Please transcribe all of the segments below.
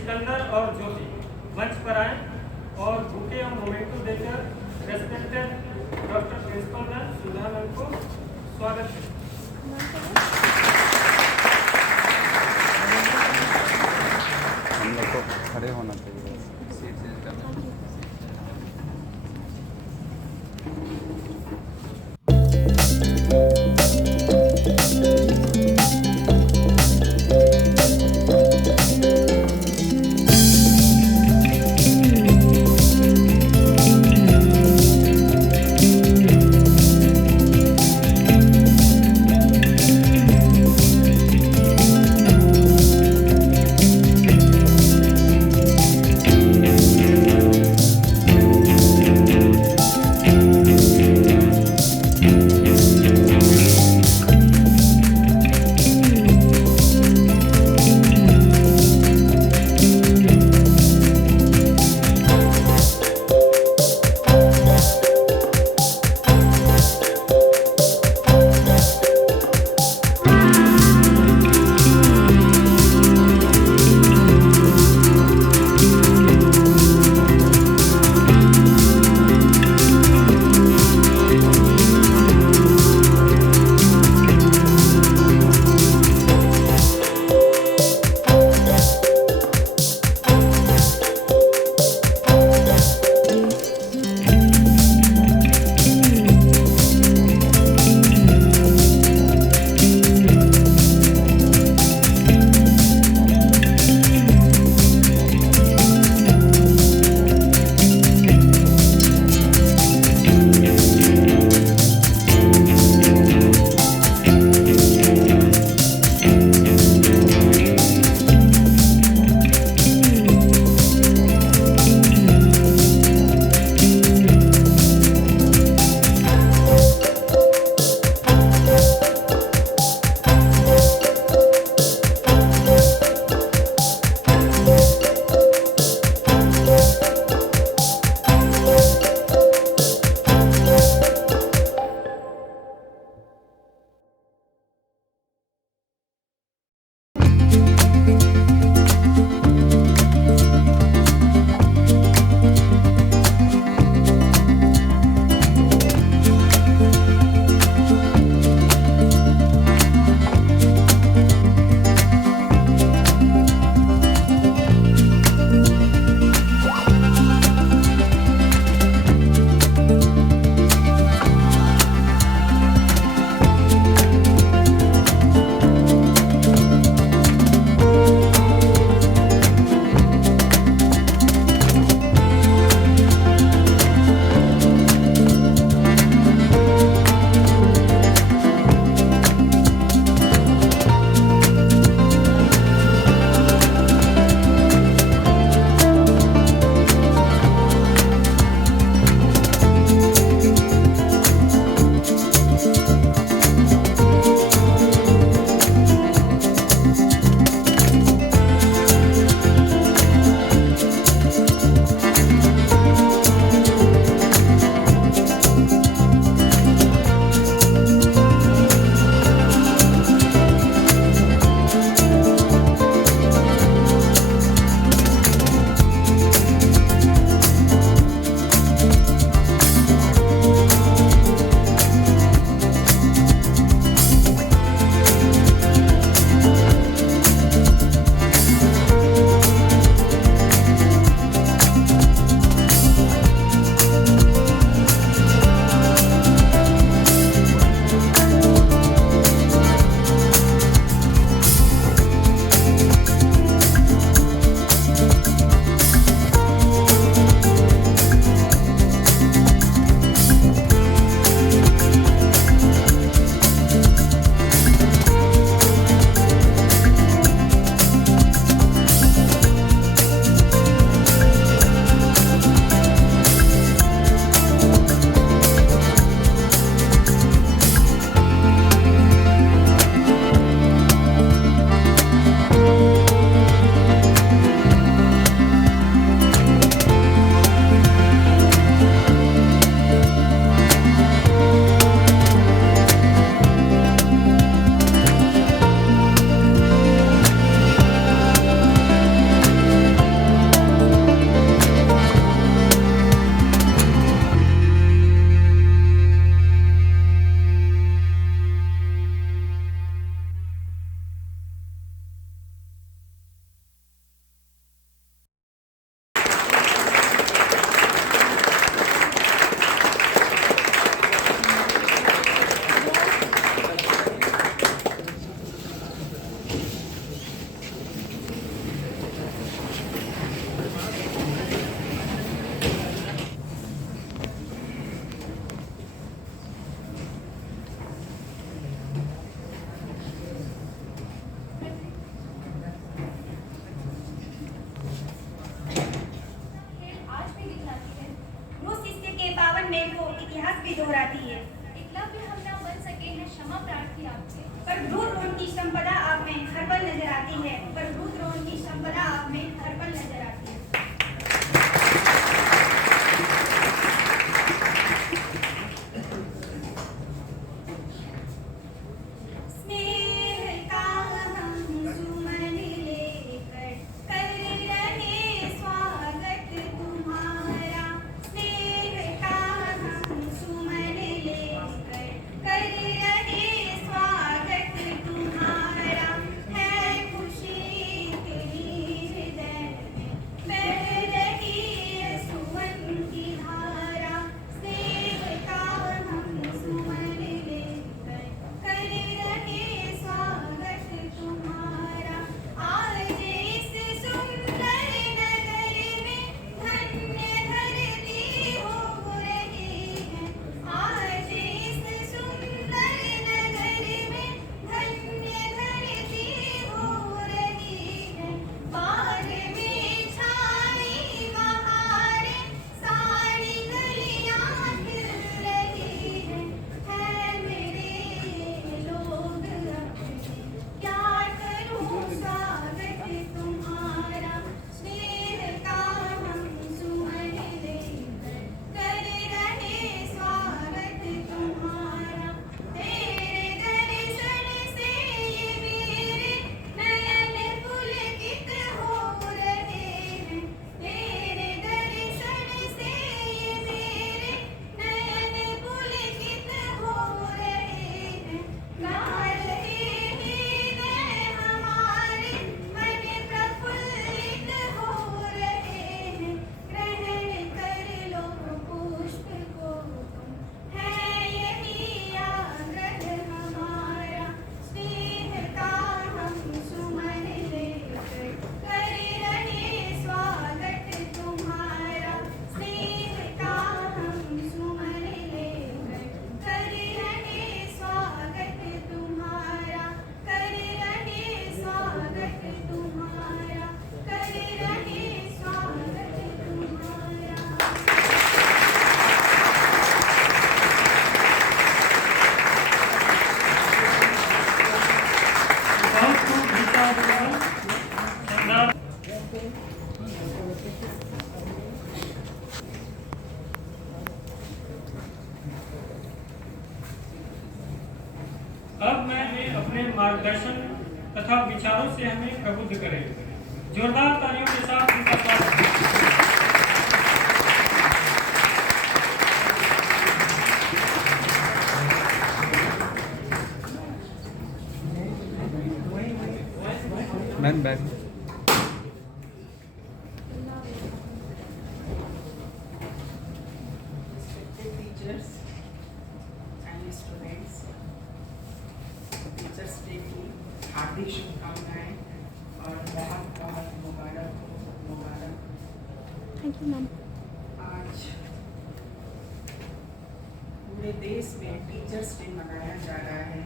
सिकंदर और ज्योति मंच पर आए और बुके और मोमेंटो देकर रेस्पेक्टेड डॉक्टर प्रिंसिपल मैम सुधा मैम को स्वागत है। हम लोग को खड़े होना चाहिए, सीट चेंज करना। संपदा आप में हर पल नजर आती है, पर रुद्रोण की संपदा आप में हर पल नजर आती है। अब मैं अपने मार्गदर्शन तथा विचारों से हमें प्रबुद्ध करें। जोरदार तालियों के साथ उनका स्वागत करें। Man bag teachers and students, teachers day की हार्दिक शुभकामनाएं और बहुत बहुत मुबारक। Thank you ma'am. आज पूरे देश में टीचर्स डे मनाया जा रहा है।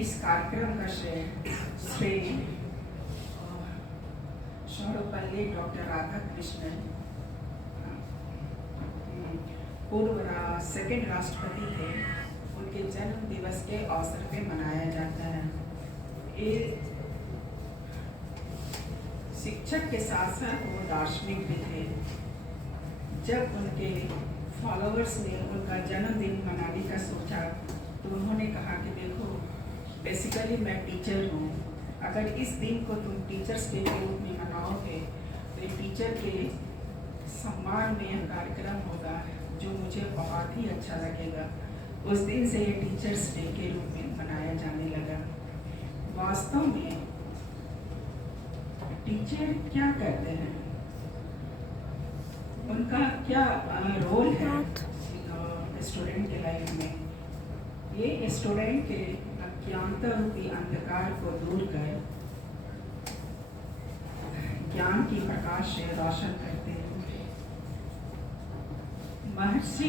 इस कार्यक्रम का श्रेय सर्वपल्ली डॉक्टर राधाकृष्णन, पूर्व सेकंड राष्ट्रपति थे, उनके जन्म दिवस के अवसर पे मनाया जाता है। ये शिक्षक के साथ साथ वो दार्शनिक भी थे। जब उनके फॉलोअर्स ने उनका जन्मदिन मनाने का सोचा तो उन्होंने कहा कि देखो, बेसिकली मैं टीचर हूँ, अगर इस दिन को तुम टीचर्स डे के रूप में मनाओगे तो ये टीचर के सम्मान में यह कार्यक्रम होगा, जो मुझे बहुत ही अच्छा लगेगा। उस दिन से ये टीचर्स डे के रूप में मनाया जाने लगा। वास्तव में टीचर क्या करते हैं, उनका क्या रोल है स्टूडेंट के लाइफ में? ये स्टूडेंट के अज्ञानता रूपी अंधकार को दूर कर ज्ञान की प्रकाश से रोशन करते हैं। महर्षि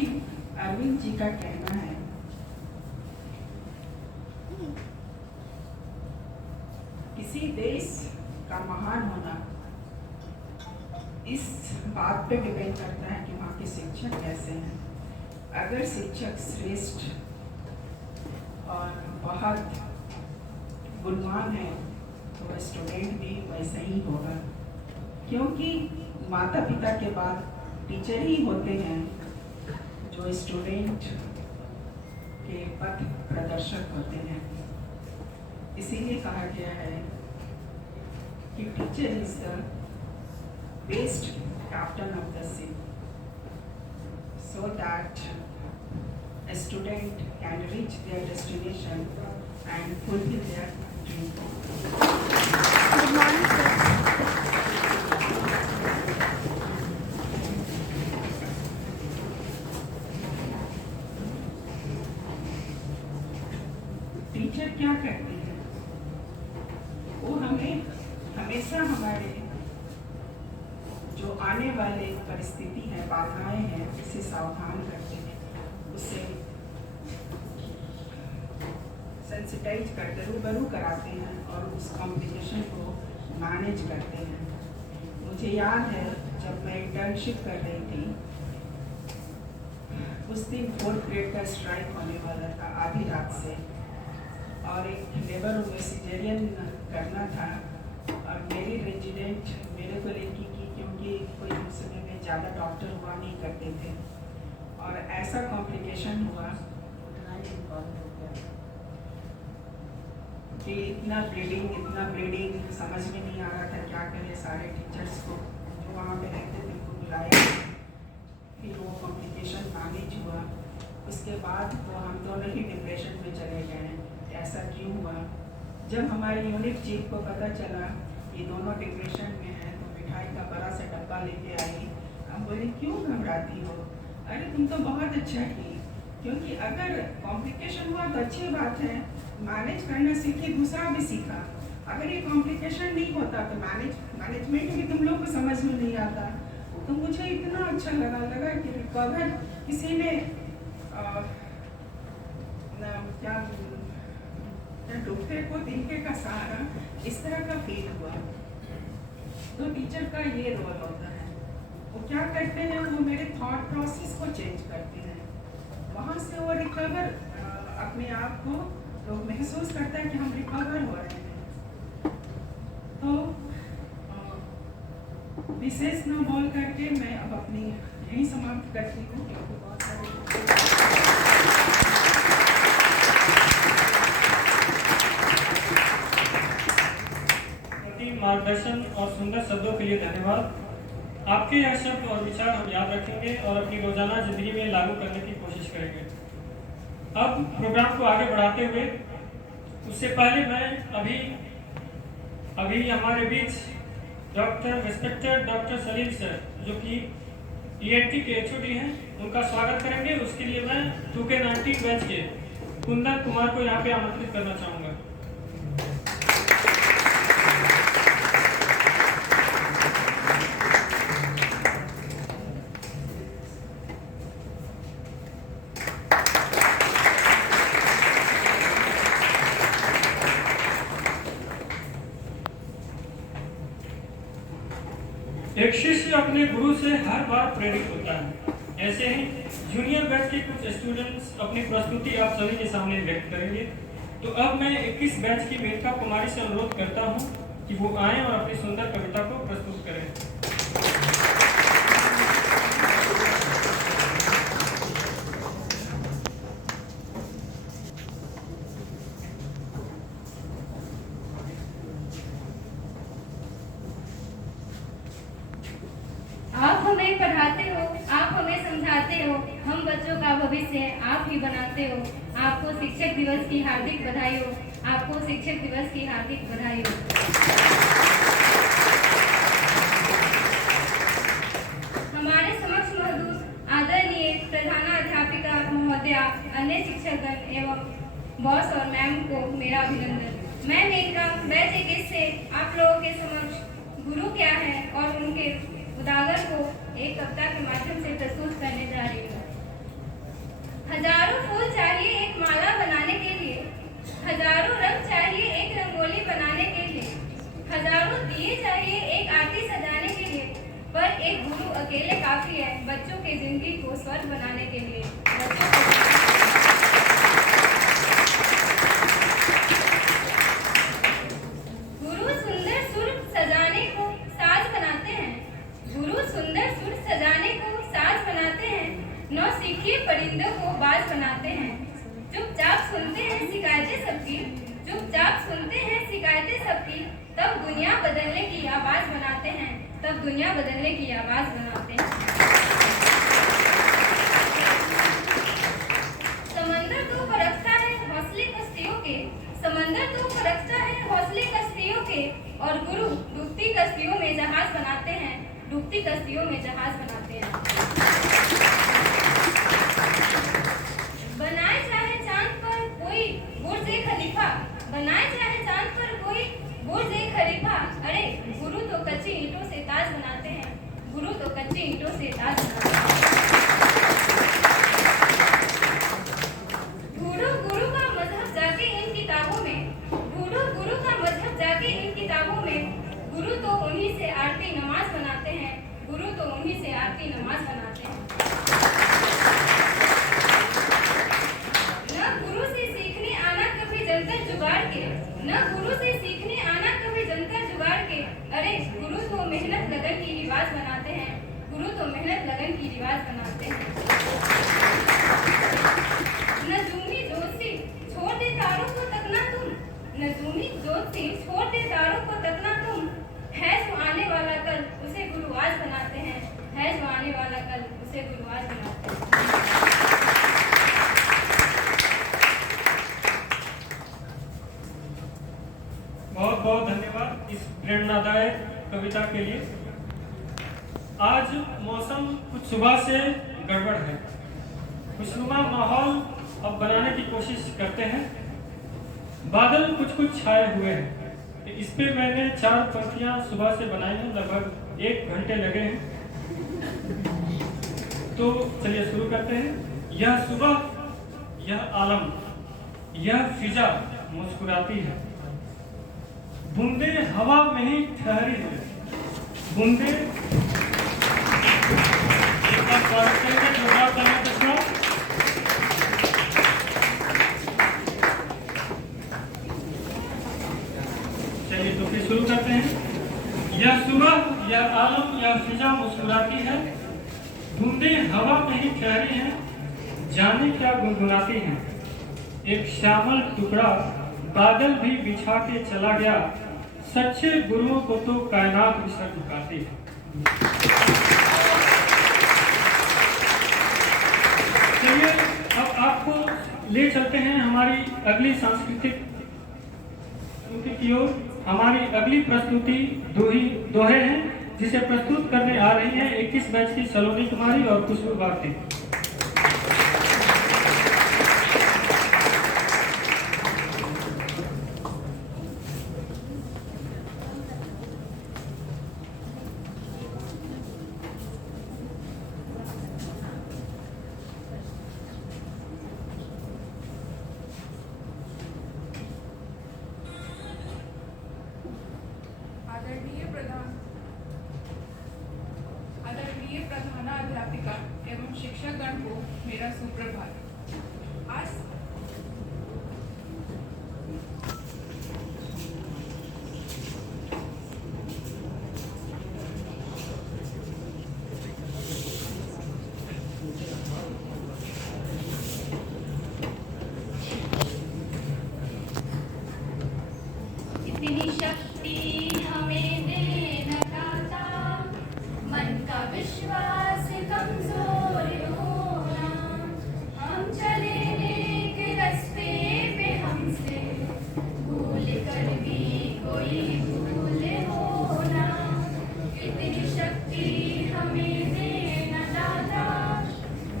अरविंद जी का कहना है, किसी देश का महान होना इस बात पे डिपेंड करता है कि वहाँ के शिक्षक कैसे हैं। अगर शिक्षक श्रेष्ठ विद्वान है तो स्टूडेंट भी वैसा ही होगा, क्योंकि माता पिता के बाद टीचर ही होते हैं जो स्टूडेंट के पथ प्रदर्शक होते हैं। इसीलिए कहा गया है कि teacher is the best captain of the ship, so that a student can reach their destination and fulfill their dream. Good morning, sir. Teacher क्या करते हैं? वो हमें हमेशा हमारे जो आने वाले परिस्थिति है, बाधाएं हैं, उससे सावधान करते हैं, उससे सेंसिटाइज करते, रूबरू कराते हैं और उस कॉम्प्लिकेशन को मैनेज करते हैं। मुझे याद है जब मैं इंटर्नशिप कर रही थी, उस दिन 4th ग्रेड का स्ट्राइक होने वाला था आधी रात से, और एक लेबर रूम में सिजेरियन करना था और मेरी रेजिडेंट मेरे को लेके की, क्योंकि कोई उस समय में ज़्यादा डॉक्टर हुआ नहीं करते थे और ऐसा कॉम्प्लिकेशन हुआ कि इतना ब्लीडिंग समझ में नहीं आ रहा था क्या करें। सारे टीचर्स को जो वहाँ पे रहते थे उनको बुलाया, फिर वो कॉम्प्लिकेशन मैनेज हुआ। उसके बाद तो हम दोनों ही डिप्रेशन में चले गए। ऐसा क्यों हुआ? जब हमारे यूनिट चीफ को पता चला ये दोनों डिप्रेशन में है तो मिठाई का बड़ा सा डब्बा लेके आई। हम बोले क्यों घबराती हो? अरे तुम तो बहुत अच्छा की, क्योंकि अगर कॉम्प्लिकेशन हुआ तो अच्छी बात है, मैनेज करना सीखी, दूसरा भी सीखा। अगर ये कॉम्प्लिकेशन नहीं होता तो मैनेजमेंट भी तुम लोग को समझ में नहीं आता। तो मुझे इतना अच्छा लगा कि रिकवर किसी ने डूबते को तिनके का सहारा, इस तरह का फील हुआ। तो टीचर का ये रोल होता है, वो क्या करते हैं, वो मेरे थॉट प्रोसेस को चेंज करते हैं। वहाँ से वो रिकवर अपने आप को तो महसूस करता है कि हम रिकवर हो रहे हैं। तो विशेष न बोल करके मैं अब अपनी यही समाप्त करती हूँ, क्योंकि बहुत सारे मार्गदर्शन और सुंदर शब्दों के लिए धन्यवाद। आपके यह शब्द और विचार हम याद रखेंगे और अपनी रोजाना जिंदगी में लागू करने की कोशिश करेंगे। अब प्रोग्राम को आगे बढ़ाते हुए, उससे पहले मैं अभी हमारे बीच रिस्पेक्टेड डॉक्टर सलीम सर, जो कि ENT के HOD हैं, उनका स्वागत करेंगे। उसके लिए मैं 2K19 बैच के कुंदन कुमार को यहाँ पे आमंत्रित करना चाहूँगा। एक शिष्य अपने गुरु से हर बार प्रेरित होता है। ऐसे ही जूनियर बैच के कुछ स्टूडेंट्स अपनी प्रस्तुति आप सभी के सामने व्यक्त करेंगे। तो अब मैं 21 बैच की मेनका कुमारी से अनुरोध करता हूं कि वो आएं और अपनी सुंदर कविता को प्रस्तुत करें। आप हमें पढ़ाते हो, आप हमें समझाते हो, हम बच्चों का भविष्य आप ही बनाते हो। आपको शिक्षक दिवस की हार्दिक बधाई हो, आपको शिक्षक दिवस की हार्दिक बधाई हो। हमारे समक्ष मौजूद आदरणीय प्रधानाध्यापिका महोदया, अन्य शिक्षकगण एवं बॉस और मैम को मेरा अभिनंदन। मैं मेनका बैच 21 से आप लोगों के समक्ष गुरु क्या है और उनके उदागर को एक कविता के माध्यम से प्रस्तुत करने जा रही हूँ। हजारों फूल चाहिए एक माला बनाने के लिए, हजारों रंग चाहिए एक रंगोली बनाने के लिए, हजारों दिए चाहिए एक आरती सजाने के लिए, पर एक गुरु अकेले काफी है बच्चों की जिंदगी को स्वर्ग बनाने के लिए। सबकी, चुपचाप सुनते हैं शिकायतें सबकी, तब दुनिया बदलने की आवाज बनाते हैं, तब दुनिया बदलने की आवाज बनाते हैं। समंदर तो परखता है हौसले कश्तियों के, समंदर तो परखता है हौसले कश्तियों के, और गुरु डूबती कश्तियों में जहाज बनाते हैं, डूबती कश्तियों में जहाज बनाते हैं। बनाए चाहे चांद पर कोई बुर्ज खलीफा, बनाए चाहे चांद पर कोई बुर्ज खलीफा, अरे गुरु तो कच्ची ईंटों से ताज बनाते हैं, गुरु तो कच्ची ईंटों से ताज बनाते हैं। ढूंढो गुरु का मजहब जाके इन किताबों में, ढूंढो गुरु का मजहब जाके इन किताबों में, गुरु तो उन्हीं से आरती नमाज बनाते हैं, गुरु तो उन्हीं से आरती नमाज बनाते हैं। न गुरु से सीखने आना कभी जंतर जुगाड़ के, न गुरु से सीखने आना कभी जंतर जुगाड़ के, अरे गुरु तो मेहनत लगन की रिवाज बनाते हैं, गुरु तो मेहनत लगन की रिवाज बनाते हैं। नजूमी जोशी छोड़ दे तारों को तकना तुम, नजूमी जोशी छोड़ दे तारों को तकना तुम, है जो आने वाला कल उसे गुरु आज बनाते हैं, है जो आने वाला कल उसे गुरु आज बनाते हैं। बहुत बहुत धन्यवाद इस प्रेरणादायक कविता के लिए। आज मौसम कुछ सुबह से गड़बड़ है, खुशनुमा माहौल अब बनाने की कोशिश करते हैं। बादल कुछ कुछ छाए हुए हैं, इस पे मैंने 4 पंक्तियां सुबह से बनाई हैं, लगभग 1 घंटे लगे हैं। तो चलिए शुरू करते हैं। यह सुबह, यह आलम, यह फिजा मुस्कुराती है, बूंदे हवा में ही ठहरी है, बूंदे। एक बार स्वागत करेंगे जोरदार तालियों के साथ। चलिए तो फिर शुरू करते हैं। यह सुबह, यह आलम, यह फिजा मुस्कुराती है, बूंदे हवा में ही ठहरी हैं, जाने क्या गुनगुनाती हैं। एक श्यामल टुकड़ा बादल भी बिछा के चला गया, सच्चे गुरुओं को तो कायनात भी सर झुकाती है। चलिए अब आपको ले चलते हैं हमारी अगली सांस्कृतिक प्रस्तुति की ओर। हमारी अगली प्रस्तुति दोहे हैं, जिसे प्रस्तुत करने आ रही हैं 21 बैच की सलोनी कुमारी और खुशबू भारती। आदरणीय प्रधानाध्यापिका एवं शिक्षकगण को मेरा सुप्रभात। आज इतनी शक्ति हमें देना दाता, मन का विश्वास कमजोर होना, हम चले नेक रास्ते पे हमसे भूल कर भी कोई भूल होना। इतनी शक्ति हमें देना दाता,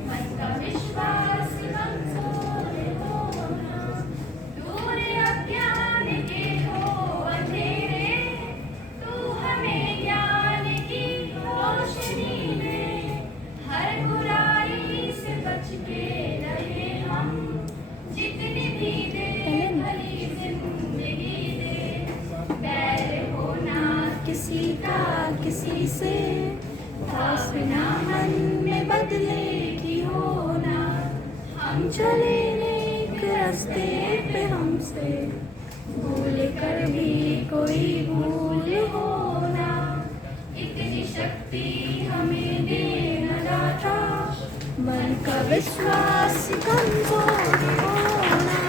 मन का विश्वास कमजोर होना, दूर अज्ञान के हो अंधेरे, तू हमें ज्ञान की रोशनी दे, हर बुराई से बच के रहे हम, जितनी भी दे भली जिंदगी दे, बैर होना किसी का किसी से, भावना मन में बदले की होना, हम चले नेक रास्ते पे हमसे भूल कर भी कोई भूल होना। इतनी शक्ति हमें देना दाता, मन का विश्वास कमजोर होना।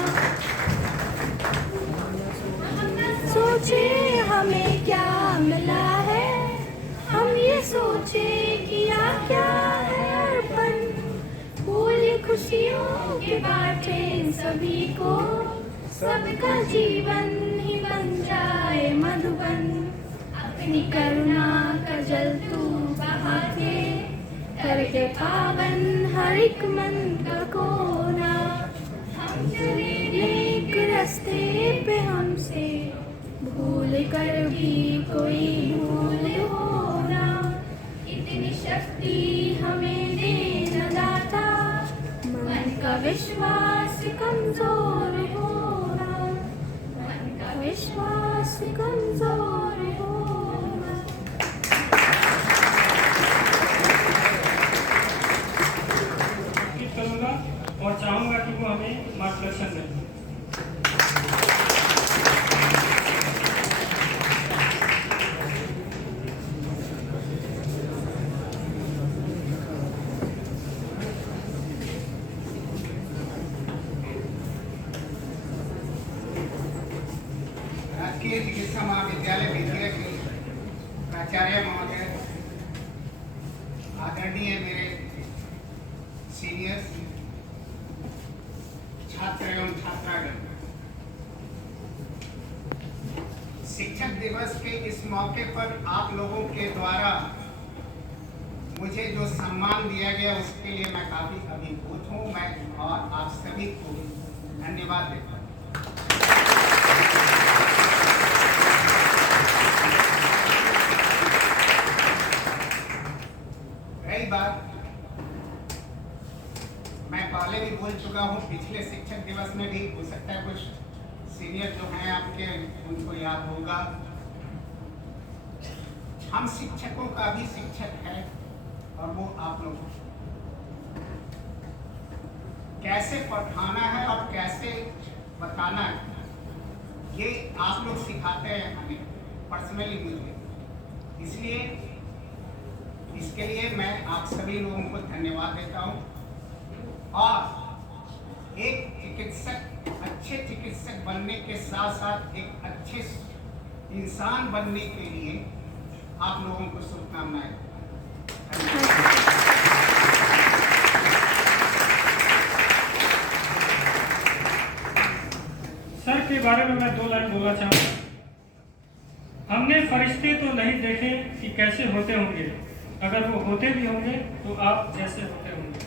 सभी को, सबका जीवन ही बन जाए मधुबन। अपनी करुणा का जल तू बहा के, करके पावन हर एक मन का कोना। हम चले नेक रास्ते पे हमसे, भूल कर भी कोई भूल होना। इतनी शक्ति हमें दे न दाता, मन का विश्वास कमजोर होना, मन का विश्वास कमजोर होना। उम्मीद करूंगा और चाहूंगा कि वो हमें मार्गदर्शन दें। राजकीय चिकित्सा महाविद्यालय बेतिया के प्राचार्य महोदय, आदरणीय मेरे सीनियर्स, छात्र एवं छात्रागण, शिक्षक दिवस के इस मौके पर आप लोगों के द्वारा मुझे जो सम्मान दिया गया उसके लिए मैं काफी अभिभूत हूँ। मैं और आप सभी को धन्यवाद देता हूँ। रही बात, मैं पहले भी बोल चुका हूँ, पिछले शिक्षक दिवस में भी, हो सकता है कुछ सीनियर जो हैं आपके उनको याद होगा, हम शिक्षकों का भी शिक्षक है और वो आप लोग कैसे पढ़ाना है और कैसे बताना है, ये आप लोग सिखाते हैं हमें, पर्सनली मुझे। इसलिए इसके लिए मैं आप सभी लोगों को धन्यवाद देता हूं। और एक चिकित्सक, अच्छे चिकित्सक बनने के साथ साथ एक अच्छे इंसान बनने के लिए आप लोगों को शुभकामनाएं। सर के बारे में मैं 2 लाइन बोलना चाहूँगा। हमने फरिश्ते तो नहीं देखे कि कैसे होते होंगे, अगर वो होते भी होंगे तो आप जैसे होते होंगे।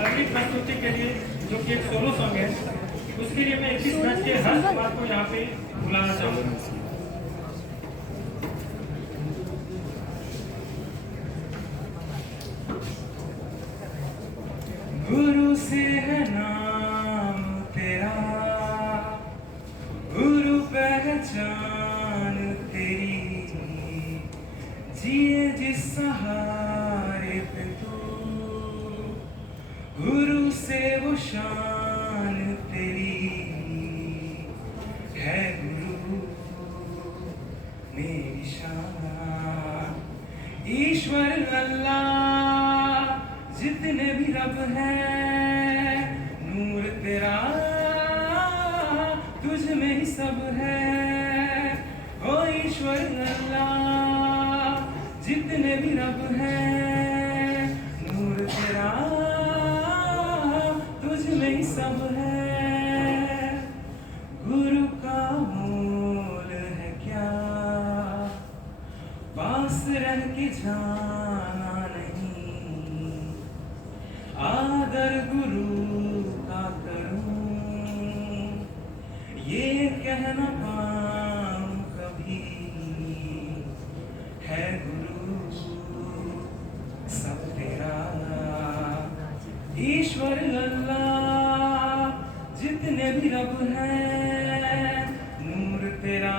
अगली प्रस्तुति के लिए, जो कि एक सोलो सॉन्ग है, उसके लिए मैं 21 बैच के हर बात को यहाँ पे बुलाना चाहूँगा। गुरु से है नाम तेरा, गुरु पहचान तेरी, जिए जिस सहारे पे तू, गुरु से वो शान तेरी है। गुरु मेरी शान, ईश्वर अल्लाह जितने भी रब है, नूर तेरा तुझ में ही सब है। ओ ईश्वर अल्लाह जितने भी रब है, नूर तेरा तुझ में ही सब है। गुरु का मोल है क्या, पास रह के जाना नहीं, आदर गुरु का करूं, ये कह न पाऊं कभी, है गुरु सब तेरा। ईश्वर अल्लाह जितने भी रब हैं, नूर तेरा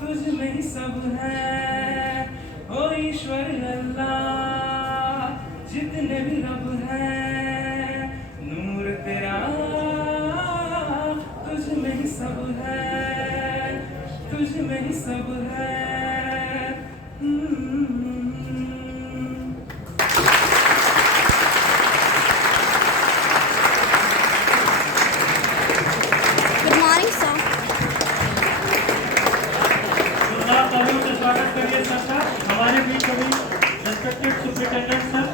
तुझ में ही सब है। ओ ईश्वर अल्लाह जितने भी रब हैं, नूर तेरा तुझ में ही सब है, तुझ में ही सब है। Good morning, sir. सभी रेस्पेक्टेड सुपरिटेंडेंट सर।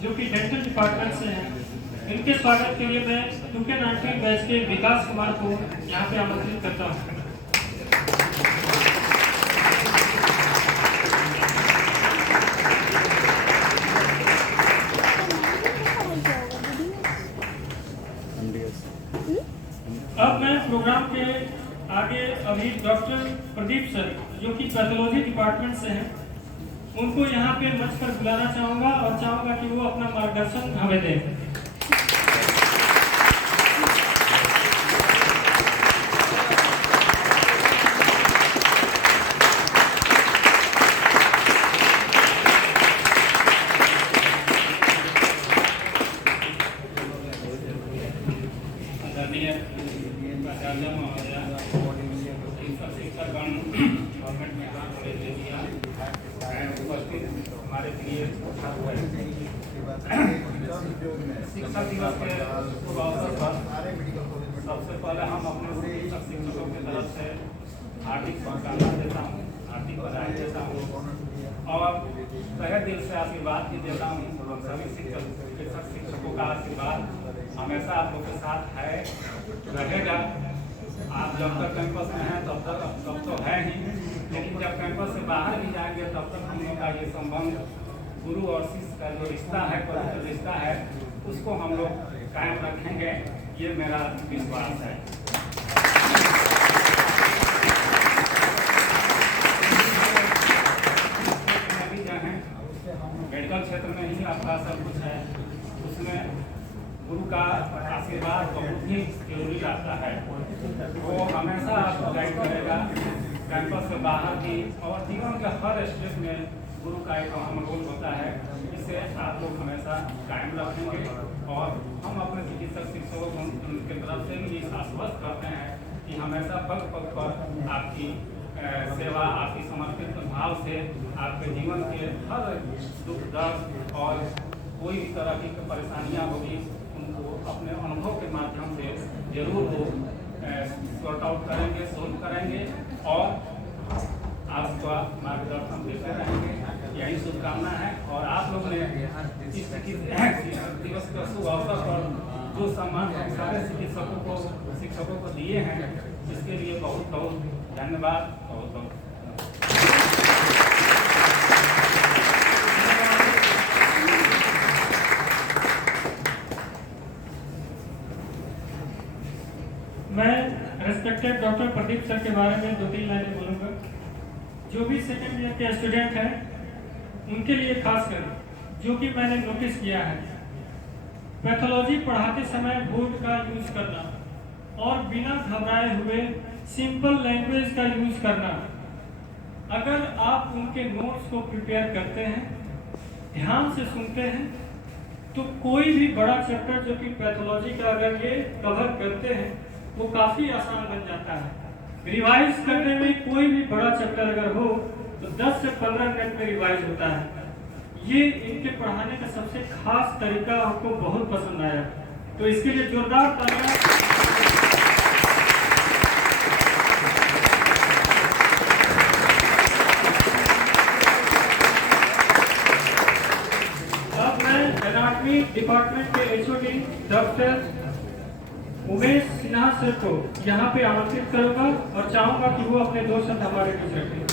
जो कि डेंटल डिपार्टमेंट से हैं, इनके स्वागत के लिए मैं 2K19 बैच के विकास कुमार को यहाँ पे आमंत्रित करता हूँ। अब मैं प्रोग्राम के आगे अभी डॉक्टर प्रदीप सर जो कि पैथोलॉजी डिपार्टमेंट से हैं, उनको यहाँ पे मंच पर बुलाना चाहूँगा और चाहूँगा कि वो अपना मार्गदर्शन हमें दें। हमारे प्रिय शिक्षक दिवस के शुभ अवसर पर सबसे पहले हम अपने शिक्षकों की तरफ से हार्दिक शुभकामनाएं देता हूँ, हार्दिक बधाई देता हूँ और तहे दिल से आशीर्वाद भी देता हूँ। हम सभी शिक्षकों का आशीर्वाद हमेशा आप लोग के साथ है, रहेगा। आप जब तक कैंपस में हैं तब तो है ही, लेकिन जब कैंपस से बाहर भी जाएंगे तब तक हम लोग का ये संबंध गुरु और शिष्य का जो रिश्ता है, पवित्र रिश्ता है, उसको हम लोग कायम रखेंगे, ये मेरा विश्वास है। अभी जो है मेडिकल क्षेत्र में ही आपका सब कुछ है, उसमें गुरु का आशीर्वाद बहुत ही जरूरी रहता है। वो हमेशा आपको गाइड करेगा कैंपस से बाहर भी, और जीवन के हर स्टेज में गुरु का एक अहम रोल होता है। इसे आप लोग हमेशा कायम रखेंगे और हम अपने चिकित्सक शिक्षकों की तरफ से भी आश्वस्त करते हैं कि हमेशा पग पग पर आपकी सेवा, आपकी समर्पित भाव से आपके जीवन के हर दुख दर्द और कोई भी तरह की परेशानियाँ होगी उनको अपने अनुभव के माध्यम से जरूर वो सॉर्ट आउट करेंगे, सोल्व करेंगे और आपका मार्गदर्शन देते रहेंगे। यही शुभकामना है। और आप लोगों ने इस शिक्षक दिवस के शुभ अवसर पर जो सम्मान सारे शिक्षकों को दिए हैं, इसके लिए बहुत बहुत धन्यवाद। बहुत बहुत मैं रेस्पेक्टेड डॉक्टर प्रदीप सर के बारे में 2-3 लाइनें बोलूँगा। जो भी सेकेंड ईयर के स्टूडेंट हैं उनके लिए खासकर जो कि मैंने नोटिस किया है, पैथोलॉजी पढ़ाते समय बोर्ड का यूज करना और बिना घबराए हुए सिंपल लैंग्वेज का यूज करना। अगर आप उनके नोट्स को प्रिपेयर करते हैं, ध्यान से सुनते हैं, तो कोई भी बड़ा चैप्टर जो कि पैथोलॉजी का अगर ये कवर करते हैं वो काफ़ी आसान बन जाता है। रिवाइज करने में कोई भी बड़ा चैप्टर अगर हो तो 10 से 15 मिनट में रिवाइज होता है। ये इनके पढ़ाने का सबसे खास तरीका आपको बहुत पसंद आया, तो इसके लिए जोरदार तालियां। अब मैं एनाटॉमी डिपार्टमेंट के HOD doctor Umesh Sinha sir को यहाँ पे आमंत्रित करूंगा और चाहूंगा कि वो अपने 2 शब्द हमारे बीच रखें।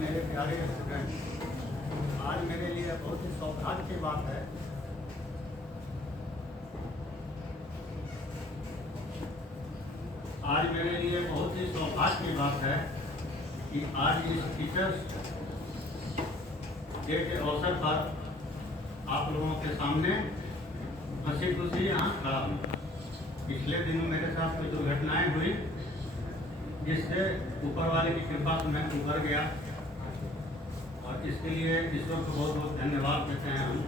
मेरे प्यारे स्टूडेंट, आज मेरे लिए बहुत ही सौभाग्य की बात है आज मेरे लिए बहुत ही सौभाग्य की बात है कि आज इस टीचर्स डे के अवसर पर आप लोगों के सामने हंसी खुशी यहाँ खड़ा हूँ। पिछले दिनों मेरे साथ कुछ दुर्घटनाएं हुई जिससे ऊपर वाले की कृपा से मैं उभर गया, और इसके लिए ईश्वर को बहुत बहुत धन्यवाद देते हैं हम।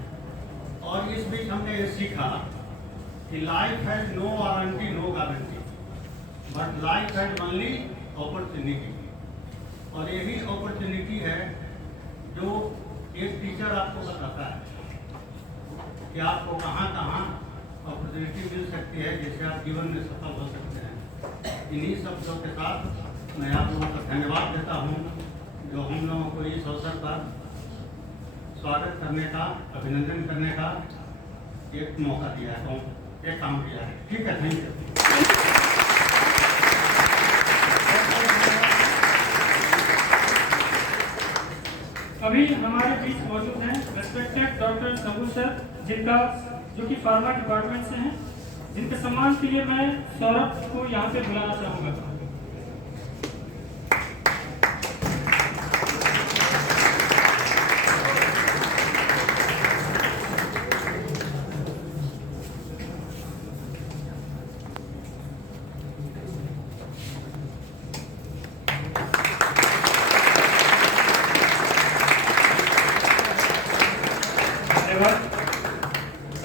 और इस बीच हमने ये सीखा कि life has no warranty, no guarantee, but life has only opportunity. और यही अपॉर्चुनिटी है जो एक टीचर आपको बताता है कि आपको कहाँ कहाँ अपॉर्चुनिटी मिल सकती है जिससे आप जीवन में सफल हो सकते हैं। इन्हीं शब्दों के साथ मैं आप लोगों का धन्यवाद देता हूँ जो हम लोगों को इस अवसर पर स्वागत करने का, अभिनंदन करने का एक मौका दिया है, तो एक काम किया है। ठीक है, थैंक यू। अभी हमारे बीच मौजूद हैं रेस्पेक्टेड डॉक्टर शंभू सर, जिनका जो कि फार्मा डिपार्टमेंट से हैं, जिनके सम्मान के लिए मैं सौरभ को यहाँ पे बुलाना चाहूँगा।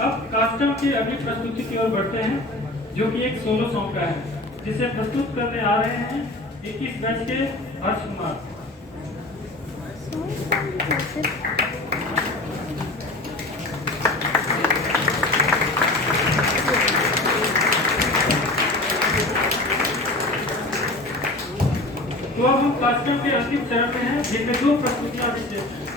अब कास्टम की अगली प्रस्तुति की ओर बढ़ते हैं, जो कि एक सोलो सॉन्ग का है, जिसे प्रस्तुत करने आ रहे हैं 21 बैच के हर्ष कुमार। तो अब हम कास्टम के अंतिम चरण में हैं, जिनमें 2 प्रस्तुतियां विशेष हैं।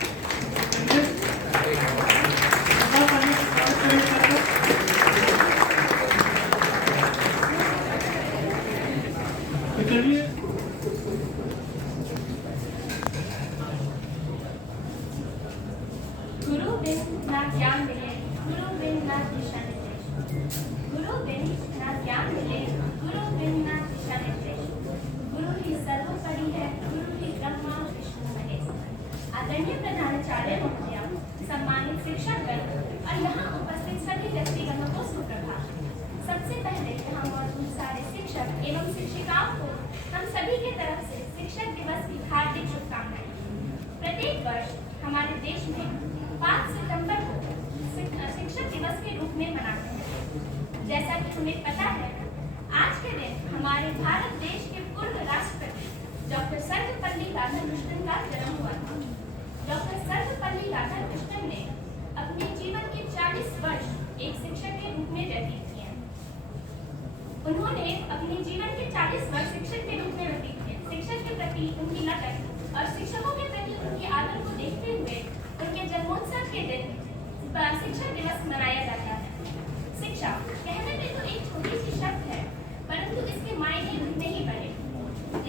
चलिए गुरु बिन ना ज्ञान मिले, गुरु बिन ना दिशा निर्देश। गुरु बिन ना ज्ञान मिले, गुरु बिन ना दिशा निर्देश। गुरु ही सर्वोपरि है, गुरु ही ब्रह्मा विष्णु महेश। आदरणीय प्रधानाचार्य महोदया, सम्मानित शिक्षकगण और यहाँ उपस्थित सभी व्यक्तिगणों को सुप्रभात। सबसे पहले यहाँ मौजूद सारे शिक्षक एवं शिक्षिकाओं को हम सभी की तरफ से शिक्षक दिवस की हार्दिक शुभकामनाएं। प्रत्येक वर्ष हमारे देश में 5 सितंबर को शिक्षक दिवस के रूप में मनाते हैं। जैसा कि हमें पता है, आज के दिन हमारे भारत देश के पूर्व राष्ट्रपति डॉक्टर सर्वपल्ली राधाकृष्णन का जन्म हुआ था। डॉक्टर सर्वपल्ली राधाकृष्णन ने अपने जीवन के 40 वर्ष एक शिक्षक के रूप में व्यतीत किए। उन्होंने अपने जीवन के 40 वर्ष शिक्षक के रूप में व्यतीत किए। शिक्षक के प्रति उनकी लगन और शिक्षकों के प्रति उनकी आदर को देखते हुए उनके जन्मोत्सव के दिन शिक्षक दिवस मनाया जाता है। शिक्षा कहने में तो एक छोटी सी शब्द है, परंतु इसके मायने इतने ही बड़े।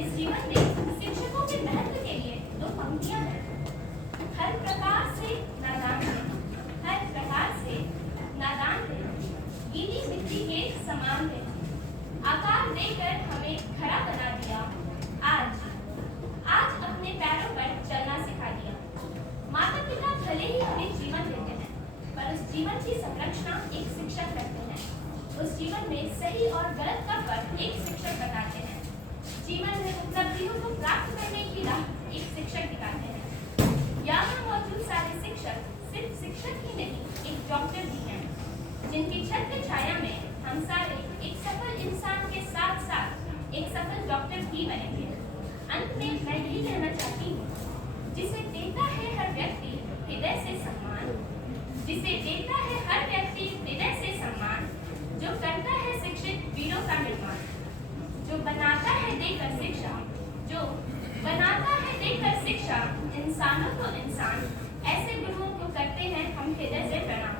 इस जीवन में शिक्षकों के महत्व के लिए 2 पंक्तियां हैं। हर प्रकार से नादान है, हर प्रकार से नादान है, गीली मिट्टी के समान है, आकार देकर हमें खड़ा बना दिया, आज अपने पैरों पर चलना सिखा दिया। माता पिता भले ही हमें जीवन देते हैं, पर उस जीवन की संरक्षण एक शिक्षक करते हैं। उस जीवन में सही और गलत का फर्क एक शिक्षक बताते हैं। जीवन में उपलब्धियों को प्राप्त करने की राह एक शिक्षक दिखाते हैं। यहाँ मौजूद सारे शिक्षक सिर्फ शिक्षक ही नहीं, एक डॉक्टर भी हैं, जिनकी छत्र छाया में हम सारे एक सफल इंसान के साथ साथ एक सफल डॉक्टर भी बनेंगे। अंत में मैं यही कहना चाहती हूँ, जिसे देता है हर व्यक्ति हृदय से सम्मान, जिसे देता है हर व्यक्ति हृदय से सम्मान, जो करता है शिक्षित वीरों का निर्माण, जो बनाता है देकर शिक्षा, जो बनाता है देकर शिक्षा इंसानों को इंसान, ऐसे गुरुओं को करते हैं हम हृदय से प्रणाम।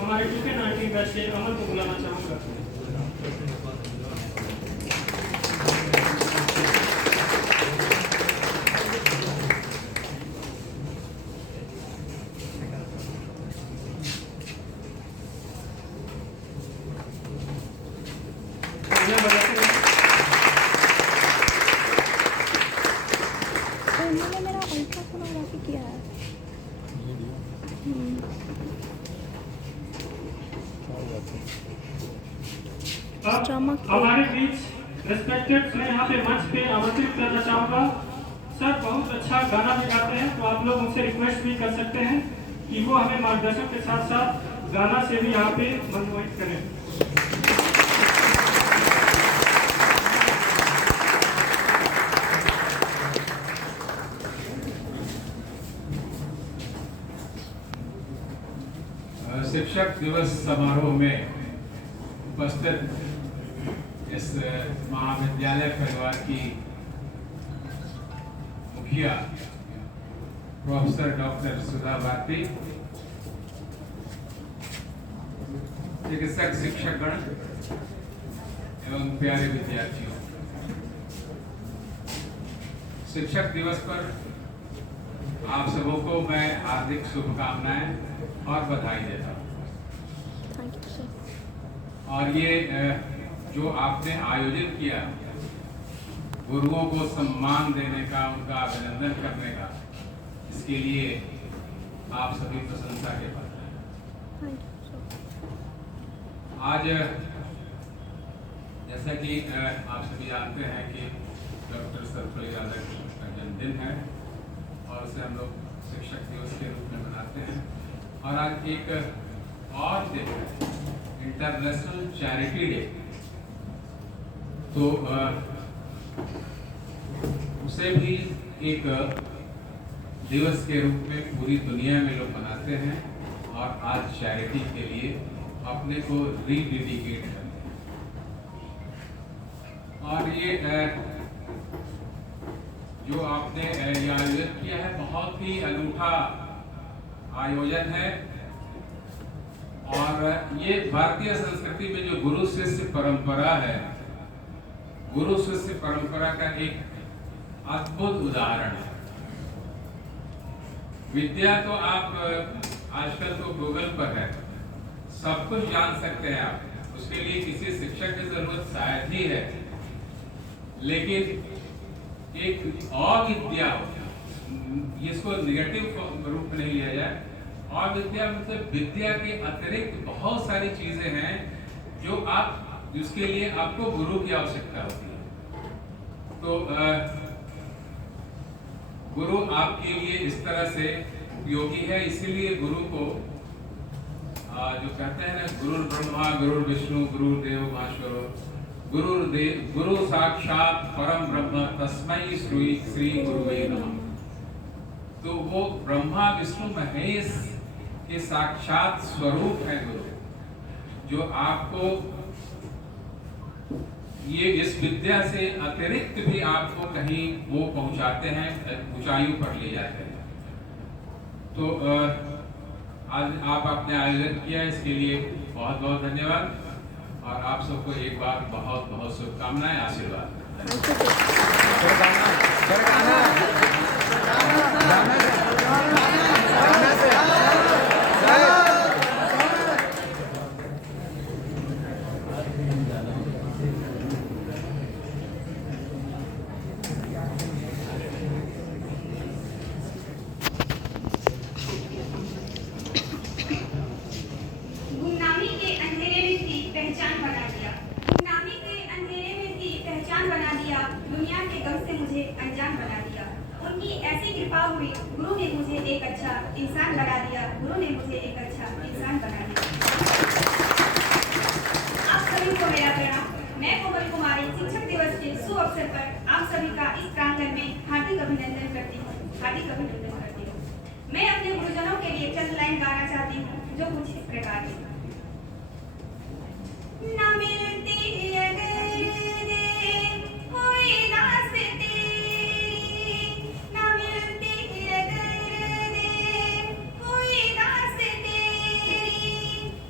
हमारे टूके नाटी बैच के अमन को बुलाना चाहूँगा। हमारे बीच रिस्पेक्टेड मैं यहाँ पे मंच पे आमंत्रित करना चाहूँगा। सर बहुत अच्छा गाना भी गाते हैं, तो आप लोग उनसे रिक्वेस्ट भी कर सकते हैं कि वो हमें मार्गदर्शन के साथ साथ गाना से भी यहाँ पे मनमोहित करें। शिक्षक दिवस समारोह में उपस्थित इस महाविद्यालय परिवार की मुखिया प्रोफेसर डॉक्टर सुधा भारती, चिकित्सक शिक्षकगण एवं प्यारे विद्यार्थियों, शिक्षक दिवस पर आप सबों को मैं हार्दिक शुभकामनाएं और बधाई देता हूँ। और ये जो आपने आयोजन किया, गुरुओं को सम्मान देने का, उनका अभिनंदन करने का, इसके लिए आप सभी प्रशंसा के पात्र हैं। आज जैसा कि आप सभी जानते हैं कि डॉक्टर सर्वपल्ली राधाकृष्णन का जन्मदिन है और उसे हम लोग शिक्षक दिवस के रूप में मनाते हैं। और आज एक और दिन है, इंटरनेशनल चैरिटी डे, तो उसे भी एक दिवस के रूप में पूरी दुनिया में लोग मनाते हैं और आज चैरिटी के लिए अपने को रीडेडिकेट करते हैं। और ये जो आपने ये आयोजन किया है, बहुत ही अनूठा आयोजन है। और ये भारतीय संस्कृति में जो गुरु शिष्य परंपरा है, गुरु शिष्य परंपरा का एक अद्भुत उदाहरण है। विद्या तो आप आजकल तो गूगल पर है, सब कुछ जान सकते हैं आप, उसके लिए किसी शिक्षक की जरूरत शायद ही है। लेकिन एक अविद्या, इसको निगेटिव रूप में नहीं लिया जाए, और विद्या मतलब विद्या के अतिरिक्त बहुत सारी चीजें हैं जो जिसके लिए आपको गुरु की आवश्यकता होती है। तो गुरु आपके लिए इस तरह से उपयोगी है, इसीलिए गुरु को जो कहते हैं ना, गुरु ब्रह्मा गुरु विष्णु गुरुदेव महेश्वरो, गुरु साक्षात परम ब्रह्म तस्मै श्री गुरुवे नमः। तो वो ब्रह्मा विष्णु महेश के साक्षात स्वरूप है गुरु, जो आपको ये इस विद्या से अतिरिक्त भी आपको कहीं वो पहुंचाते हैं, ऊंचाइयों पर ले जाते हैं। तो आज आप आपने आयोजन किया, इसके लिए बहुत बहुत धन्यवाद और आप सबको एक बार बहुत बहुत शुभकामनाएं, आशीर्वाद। गुमनामी के अंधेरे में थी पहचान बना दिया, गुमनामी के अंधेरे में थी पहचान बना दिया, दुनिया के गम से मुझे अनजान बना दिया। उनकी ऐसी कृपा हुई, गुरु ने मुझे एक अच्छा इंसान बना दिया, गुरु ने मुझे एक अच्छा इंसान बना दिया। आप सभी को मेरा प्रणाम। मैं कोमल कुमारी शिक्षक दिवस के शुभ अवसर पर आप सभी का इस प्रांगण में हार्दिक अभिनंदन करती हूँ, हार्दिक अभिनंदन करती हूँ। मैं अपने गुरुजनों के लिए चंद लाइन गाना चाहती हूँ, जो कुछ इस प्रकार है। ना मिलती अगर दे हुई दास तेरी, ना मिलती अगर दे हुई दास तेरी,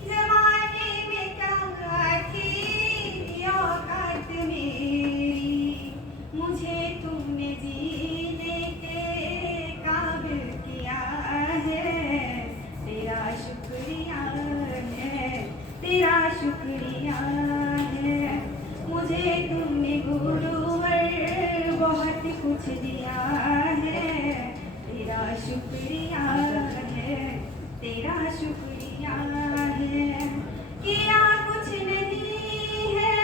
जमाने में क्या थी औकात मेरी, मुझे तुमने जीने के काबिल किया है, तेरा शुक्रिया है, तेरा शुक्रिया है। मुझे तुमने गुरुवर बहुत कुछ दिया है, तेरा शुक्रिया है, तेरा शुक्रिया है। किया कुछ नहीं है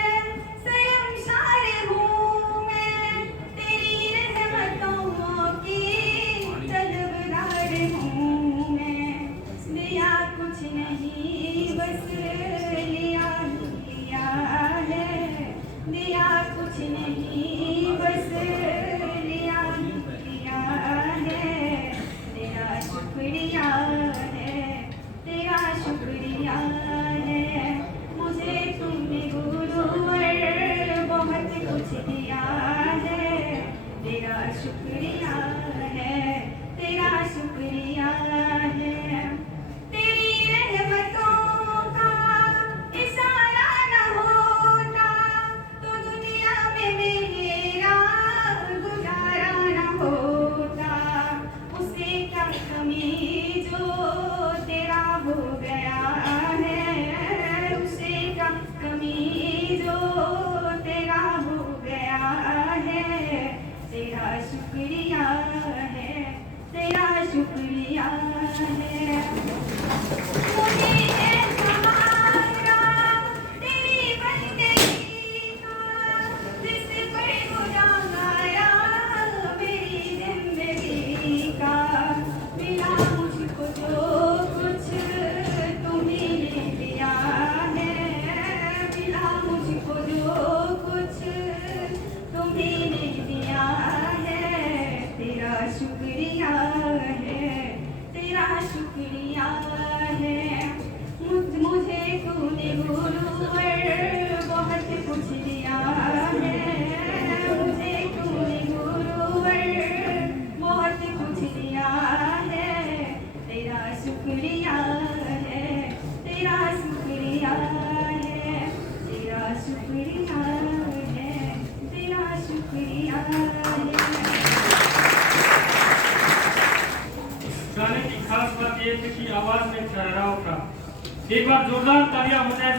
शुक्रिया है, तेरा शुक्रिया है। मुझे है सहारा तेरी बंदगी का, जिस पर गुनाहगारा मेरी जिंदगी का। मिला मुझको जो कुछ तुम्ही ने दिया है, मिला मुझको जो कुछ तुम्ही ने दिया है, तेरा शुक्रिया है, तेरा शुक्रिया है। मुझे तूने गुरुवर बहुत कुछ दिया है, मुझे तूने गुरुवर बहुत कुछ दिया है, तेरा शुक्रिया है, तेरा शुक्रिया है, तेरा शुक्रिया है, तेरा शुक्रिया है। गाने की खास बात यह है कि आवाज में ठहराव था। एक बार जोरदार तालियां हो जाए।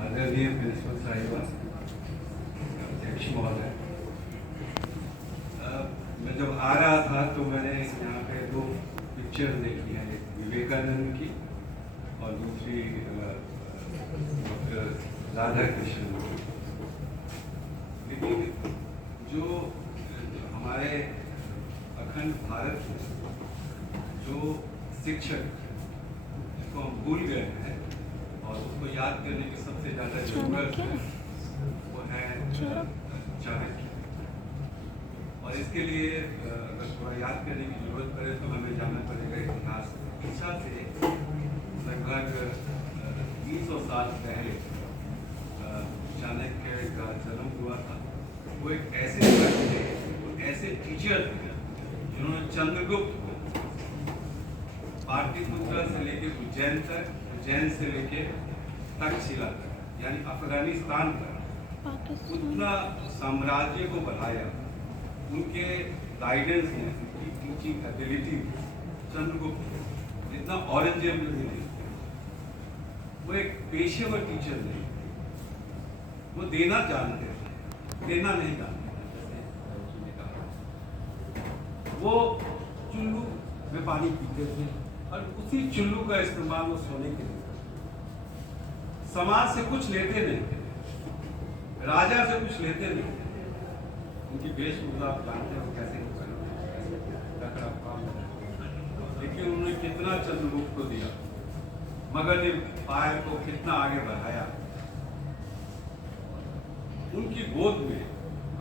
आदरणीय प्रिंसिपल साहिबा, अध्यक्ष महोदय, मैं जब आ रहा था तो मैंने यहाँ पे 2 पिक्चर देखी है, एक विवेकानंद की और दूसरी राधा कृष्ण की। लेकिन जो हमारे अखंड भारत में जो शिक्षक जिसको हम भूल गए हैं और उसको याद करने की सबसे ज़्यादा जरूरत है, वो है चाणक्य। और इसके लिए अगर थोड़ा याद करने की जरूरत पड़े तो हमें जाना पड़ेगा इतिहास। शिक्षा से लगभग 300 साल पहले चाणक्य का जन्म हुआ था। वो एक ऐसे व्यक्ति थे, वो ऐसे टीचर थे जिन्होंने चंद्रगुप्त को पाटलिपुत्र से लेके उज्जैन तक, उज्जैन से लेके तक्षशिला तक यानी अफगानिस्तान तक उतना साम्राज्य को बढ़ाया। उनके गाइडेंस में, उनकी टीचिंग एबिलिटी चंद्रगुप्त जितना औरंगजेब में भी नहीं। वो एक पेशेवर टीचर नहीं, वो देना जानते थे, देना नहीं जानते थे। वो चुल्लू में पानी पीते थे और उसी चुल्लू का इस्तेमाल वो सोने के लिए। समाज से कुछ लेते नहीं थे, राजा से कुछ लेते नहीं थे। उनकी वेशभूषा आप जानते हो कैसे लेकिन उन्होंने कितना चंद्रगुप्त को दिया, मगध एम्पायर को कितना आगे बढ़ाया। उनकी गोद में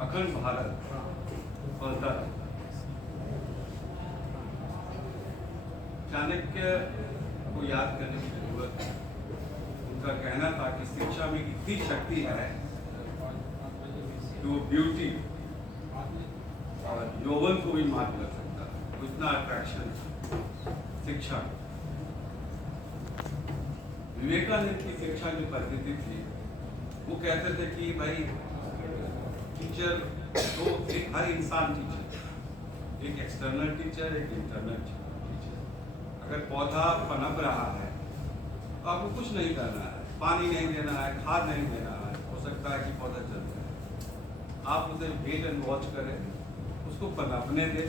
अखंड भारत पलता था। चाणक्य को याद करने की जरूरत है। उनका कहना था कि शिक्षा में इतनी शक्ति है कि वो ब्यूटी और यौवन को भी मात कर सकता है। उतना अट्रैक्शन शिक्षा। विवेकानंद की शिक्षा जो पद्धति थी, वो कहते थे कि भाई टीचर तो एक हर इंसान टीचर, एक एक्सटर्नल टीचर, एक इंटरनल टीचर। अगर पौधा पनप रहा है तो आपको कुछ नहीं करना है, पानी नहीं देना है, खाद नहीं देना है। हो सकता है कि पौधा जल जाए, आप उसे वेट एंड वॉच करें, उसको पनपने दें।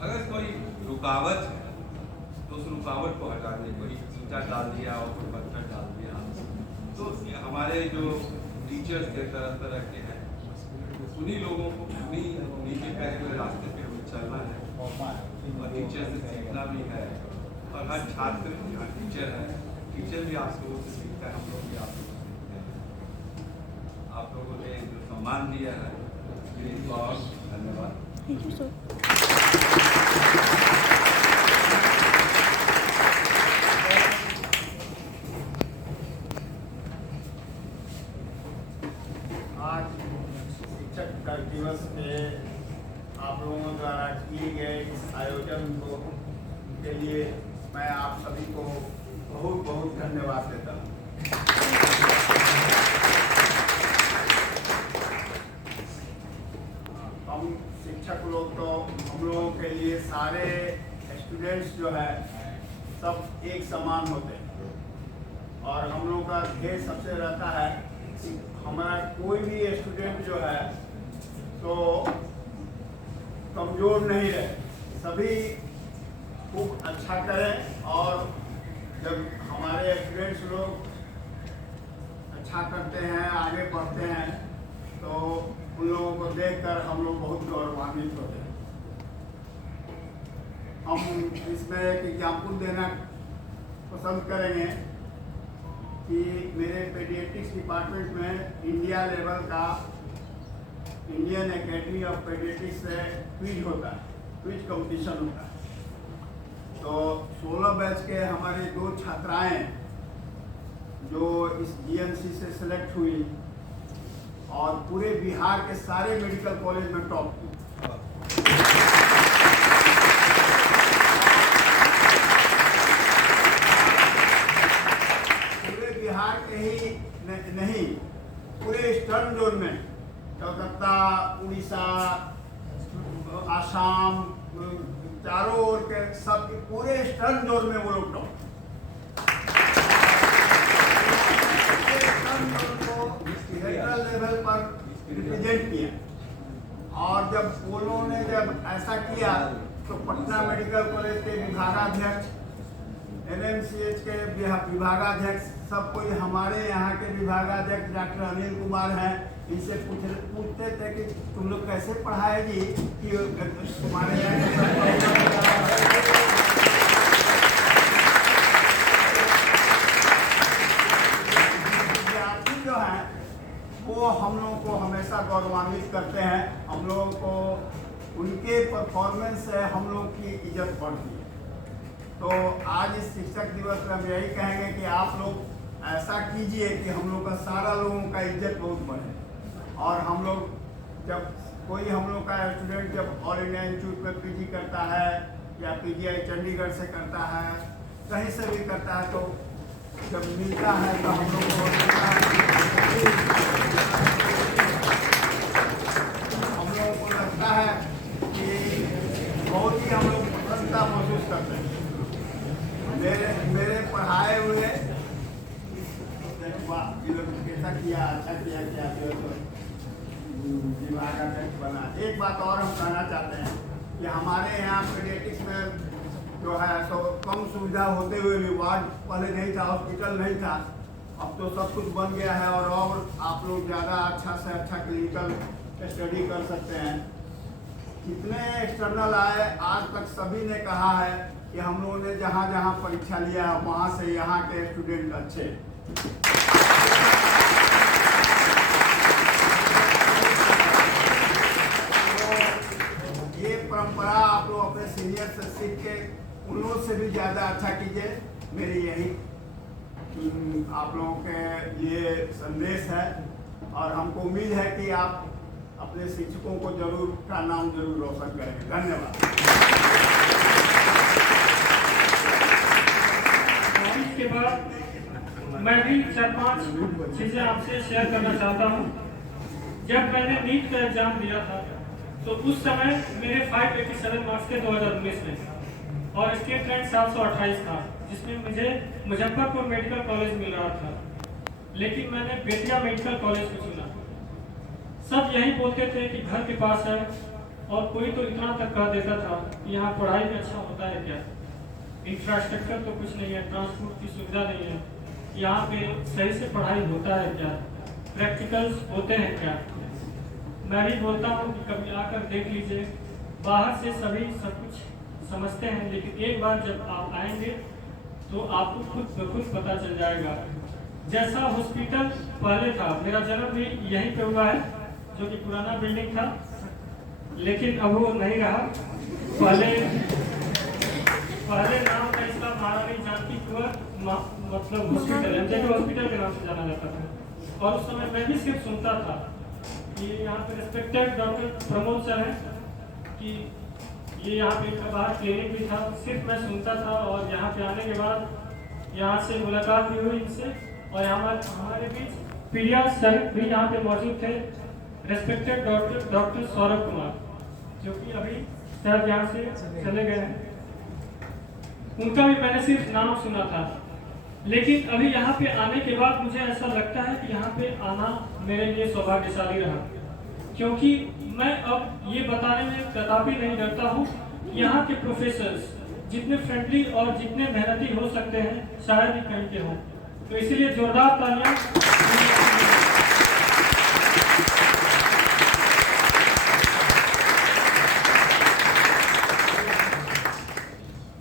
अगर कोई रुकावट है तो उस रुकावट को हटा दें। कोई ईंटा डाल दिया और कोई पत्थर डाल दिया। तो हमारे जो टीचर्स के तरह तरह के हैं, उन्हीं लोगों को उन्हीं के कहे हुए रास्ते पे हमें चलना है और टीचर से सीखना भी है। और हर छात्र यहाँ टीचर है, टीचर भी आप लोगों से सीखता है, हम लोग भी आप लोगों से सीखते हैं। आप लोगों ने जो सम्मान दिया है उसके लिए बहुत धन्यवाद। Thank you sir. दिवस पे आप लोगों द्वारा किए गए इस आयोजन को के लिए मैं आप सभी को बहुत बहुत धन्यवाद देता हूँ। हम शिक्षक लोग तो हम लोगों के लिए सारे स्टूडेंट्स जो है सब एक समान होते हैं और हम लोग का ध्येय सबसे रहता है कि हमारा कोई भी स्टूडेंट जो है तो कमज़ोर नहीं रहे, सभी खूब अच्छा करें। और जब हमारे स्टूडेंट्स लोग अच्छा करते हैं, आगे बढ़ते हैं, तो उन लोगों को देखकर हम लोग बहुत गौरवान्वित होते हैं। हम इसमें एक एग्जाम्पल देना पसंद करेंगे कि मेरे पेडियाट्रिक्स डिपार्टमेंट में इंडिया लेवल का इंडियन एकेडमी ऑफ पेडियाट्रिक्स से क्विज होता है, क्विज कंपटीशन होता है। तो 16 बैच के हमारे 2 छात्राएं जो इस जीएनसी से सिलेक्ट हुई और पूरे बिहार के सारे मेडिकल कॉलेज में टॉप की। पूरे बिहार के ही नहीं, पूरे ईस्टर्न जोन में कलकत्ता, उड़ीसा, आसाम, चारों ओर के सब पूरे ईस्टर्न जोन में वो लोग टॉप। सेंट्रल लेवल पर रिप्रेजेंट किया। और जब उन्होंने जब ऐसा किया तो पटना मेडिकल कॉलेज के विभागाध्यक्ष, NMCH के विभागाध्यक्ष, सब कोई हमारे यहाँ के विभागाध्यक्ष डॉक्टर अनिल कुमार हैं, इनसे पूछते थे कि तुम लोग कैसे पढ़ाएगी कि तुम्हारे विद्यार्थी जो हैं वो हम लोगों को हमेशा गौरवान्वित करते हैं। हम लोगों को उनके परफॉर्मेंस से हम लोग की इज्जत बढ़ती है। तो आज इस शिक्षक दिवस पर हम यही कहेंगे कि आप लोग ऐसा कीजिए कि हम लोग का सारा लोगों का इज्जत बहुत बढ़े। और हम लोग जब कोई हम लोग का स्टूडेंट जब ऑल इंडिया इंस्टीट्यूट में पीजी करता है या पीजीआई चंडीगढ़ से करता है, कहीं से भी करता है, तो जब मिलता है तो हम लोग को लगता है कि बहुत ही हम लोग प्रसन्नता महसूस करते हैं। मेरे पढ़ाए हुए कैसा किया, अच्छा किया, क्या विभागाध्यक्ष बना। एक बात और हम कहना चाहते हैं कि हमारे यहाँ पेडियाट्रिक्स में जो है तो कम सुविधा होते हुए भी वार्ड पहले नहीं था, हॉस्पिटल नहीं था, अब तो सब कुछ बन गया है और आप लोग ज़्यादा अच्छा से अच्छा क्लिनिकल स्टडी कर सकते हैं। जितने एक्सटर्नल आए आज तक सभी ने कहा है कि हम लोगों ने जहाँ जहाँ परीक्षा लिया है वहाँ से यहाँ के स्टूडेंट अच्छे। ये परंपरा आप लोग अपने सीनियर से सीख के उन लोगों से भी ज़्यादा अच्छा कीजिए। मेरी यही आप लोगों के लिए संदेश है और हमको उम्मीद है कि आप अपने शिक्षकों को जरूर का नाम जरूर रोशन करेंगे। धन्यवाद। इसके बाद मैं भी 4-5 चीज़ें आपसे शेयर करना चाहता हूँ। जब मैंने नीट का एग्जाम दिया था तो उस समय मेरे 587 मार्क्स थे 2019 में और स्टेट रैंक 728 था, जिसमें मुझे मुजफ्फरपुर मेडिकल कॉलेज मिल रहा था, लेकिन मैंने बेतिया मेडिकल कॉलेज को चुना। सब यही बोलते थे कि घर के पास है और कोई तो इतना तक कह देता था कि यहाँ पढ़ाई में अच्छा होता है क्या, इंफ्रास्ट्रक्चर तो कुछ नहीं है, ट्रांसपोर्ट की सुविधा नहीं है, यहाँ पे सही से पढ़ाई होता है क्या, प्रैक्टिकल्स होते हैं क्या। मैं भी बोलता हूँ कि कभी आकर देख लीजिए। बाहर से सभी सब कुछ समझते हैं, लेकिन एक बार जब आप आएंगे तो आपको खुद ब खुद पता चल जाएगा। जैसा हॉस्पिटल पहले था, मेरा जन्म भी यहीं पे हुआ है, जो कि पुराना बिल्डिंग था, लेकिन अब वो नहीं रहा। पहले नाम था इसका महारानी जानकी कुंवर मतलब हॉस्पिटल, एमजेके हॉस्पिटल के नाम से जाना जाता था। और उस समय मैं भी सिर्फ सुनता था कि यहाँ पे रिस्पेक्टेड डॉक्टर प्रमोद सर है कि ये यहाँ पे इनका बाहर क्लिनिक भी था, सिर्फ मैं सुनता था। और यहाँ पे आने के बाद यहाँ से मुलाकात भी हुई इनसे और हमारे बीच पीडिया सर भी यहाँ पे मौजूद थे, रिस्पेक्टेड डॉक्टर सौरभ कुमार, जो कि अभी सर यहाँ से चले गए हैं। उनका भी मैंने सिर्फ नाम सुना था, लेकिन अभी यहाँ पे आने के बाद मुझे ऐसा लगता है कि यहाँ पे आना मेरे लिए सौभाग्यशाली रहा, क्योंकि मैं अब ये बताने में कदापि नहीं डरता हूँ कि यहाँ के प्रोफेसर्स जितने फ्रेंडली और जितने मेहनती हो सकते हैं शायद ही कहीं के हों। तो इसीलिए जोरदार तालियां।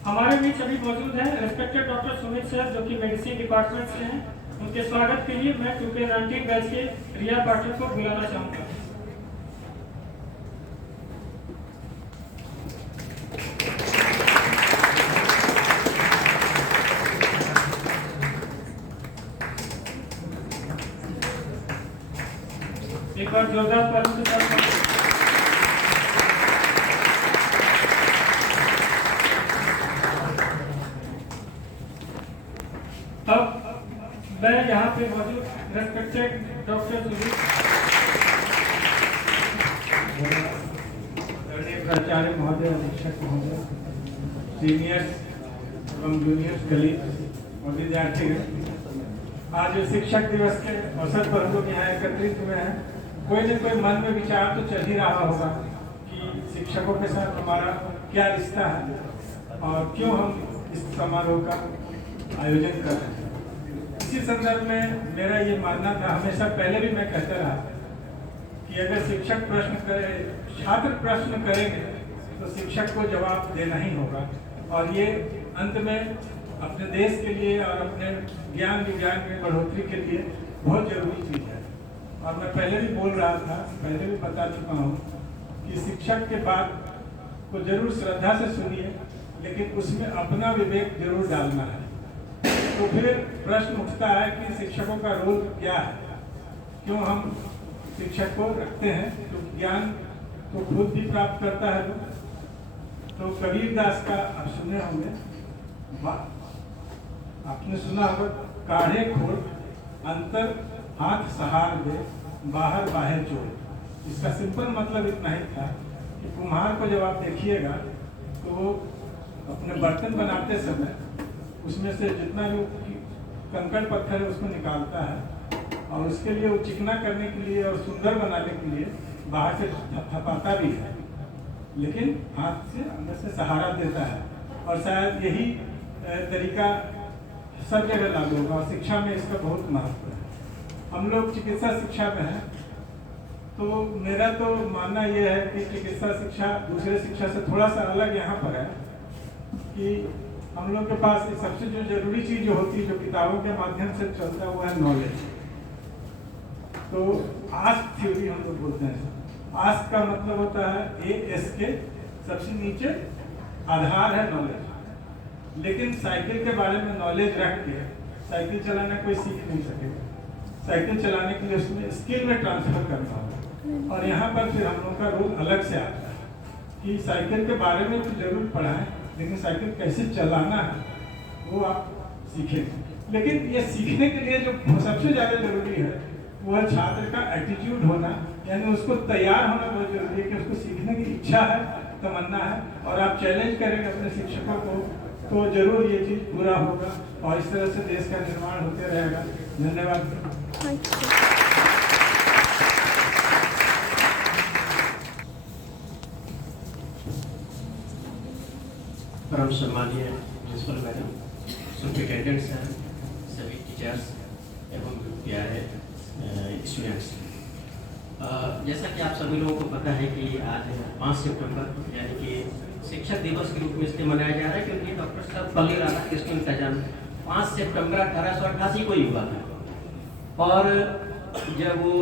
हमारे बीच अभी मौजूद हैं रेस्पेक्टेड डॉक्टर सुमित सर, जो कि मेडिसिन डिपार्टमेंट से हैं। उनके स्वागत के लिए मैं 2K19 बैच के रिया पाठक को बुलाना चाहूँगा। एक बार जोरदार तालियों के साथ अब मैं यहाँ पे मौजूद रेस्पेक्टेड डॉक्टर सुमित प्राचार्य महोदय, अधीक्षक महोदय, सीनियर्स एवं जूनियर्स कलीग और विद्यार्थी, आज शिक्षक दिवस के अवसर पर हम लोग यहाँ एकत्रित हुए हैं। कोई न कोई मन में विचार तो चल ही रहा होगा कि शिक्षकों के साथ हमारा क्या रिश्ता है और क्यों हम इस समारोह का आयोजन कर रहे हैं। इसी संदर्भ में मेरा ये मानना था, हमेशा पहले भी मैं कहता रहा कि अगर शिक्षक प्रश्न करे, छात्र प्रश्न करेंगे तो शिक्षक को जवाब देना ही होगा। और ये अंत में अपने देश के लिए और अपने ज्ञान विज्ञान में बढ़ोतरी के लिए बहुत जरूरी चीज़ है। और मैं पहले भी बोल रहा था, पहले भी बता चुका हूँ कि शिक्षक के बात को जरूर श्रद्धा से सुनिए, लेकिन उसमें अपना विवेक जरूर डालना है। तो फिर प्रश्न उठता है कि शिक्षकों का रोल क्या है, क्यों हम शिक्षक को रखते हैं? तो ज्ञान तो खुद भी प्राप्त करता है लोग। तो कबीर दास का आप सुने होंगे, आपने सुना होगा, काढ़े खोल अंतर हाथ सहार दे, बाहर बाहर जोड़। इसका सिंपल मतलब इतना ही था कि कुम्हार को जब आप देखिएगा तो वो अपने बर्तन बनाते समय उसमें से जितना भी कंकड़ पत्थर है उसको निकालता है और उसके लिए वो चिकना करने के लिए और सुंदर बनाने के लिए बाहर से थपाता भी है, लेकिन हाथ से अंदर से सहारा देता है। और शायद यही तरीका सब जगह लागू होगा और शिक्षा में इसका बहुत महत्व है। हम लोग चिकित्सा शिक्षा में हैं, तो मेरा तो मानना यह है कि चिकित्सा शिक्षा दूसरे शिक्षा से थोड़ा सा अलग यहाँ पर है कि हम लोग के पास सबसे जो जरूरी चीज़ जो होती है, जो किताबों के माध्यम से चलता है, वो है नॉलेज। तो आस्क थ्योरी हम लोग बोलते हैं। आस्क का मतलब होता है ASK, सबसे नीचे आधार है नॉलेज। लेकिन साइकिल के बारे में नॉलेज रख के साइकिल चलाना कोई सीख नहीं सकेगा। साइकिल चलाने के लिए उसमें स्किल में ट्रांसफर करना होगा। और यहाँ पर फिर हम लोग का रोल अलग से आता है कि साइकिल के बारे में तो जरूर पढ़ाएं, लेकिन साइकिल कैसे चलाना है वो आप सीखें। लेकिन ये सीखने के लिए जो सबसे ज़्यादा जरूरी है वो है छात्र का एटीट्यूड होना, यानी उसको तैयार होना बहुत जरूरी है कि उसको सीखने की इच्छा है, तमन्ना है। और आप चैलेंज करेंगे अपने शिक्षकों को तो जरूर ये चीज़ पूरा होगा और इस तरह से देश का निर्माण होते रहेगा। धन्यवाद। परम सम्मानीय प्रिंसिपल मैडम, सुपरिटेंडेंट सर, सभी टीचर्स एवं प्यारे स्टूडेंट्स, जैसा कि आप सभी लोगों को पता है कि आज 5 सितंबर यानी कि शिक्षक दिवस के रूप में इसलिए मनाया जा रहा है क्योंकि डॉक्टर सर्वपल्ली राधाकृष्णन का जन्म 5 सितंबर 1888 को ही हुआ था। और जब वो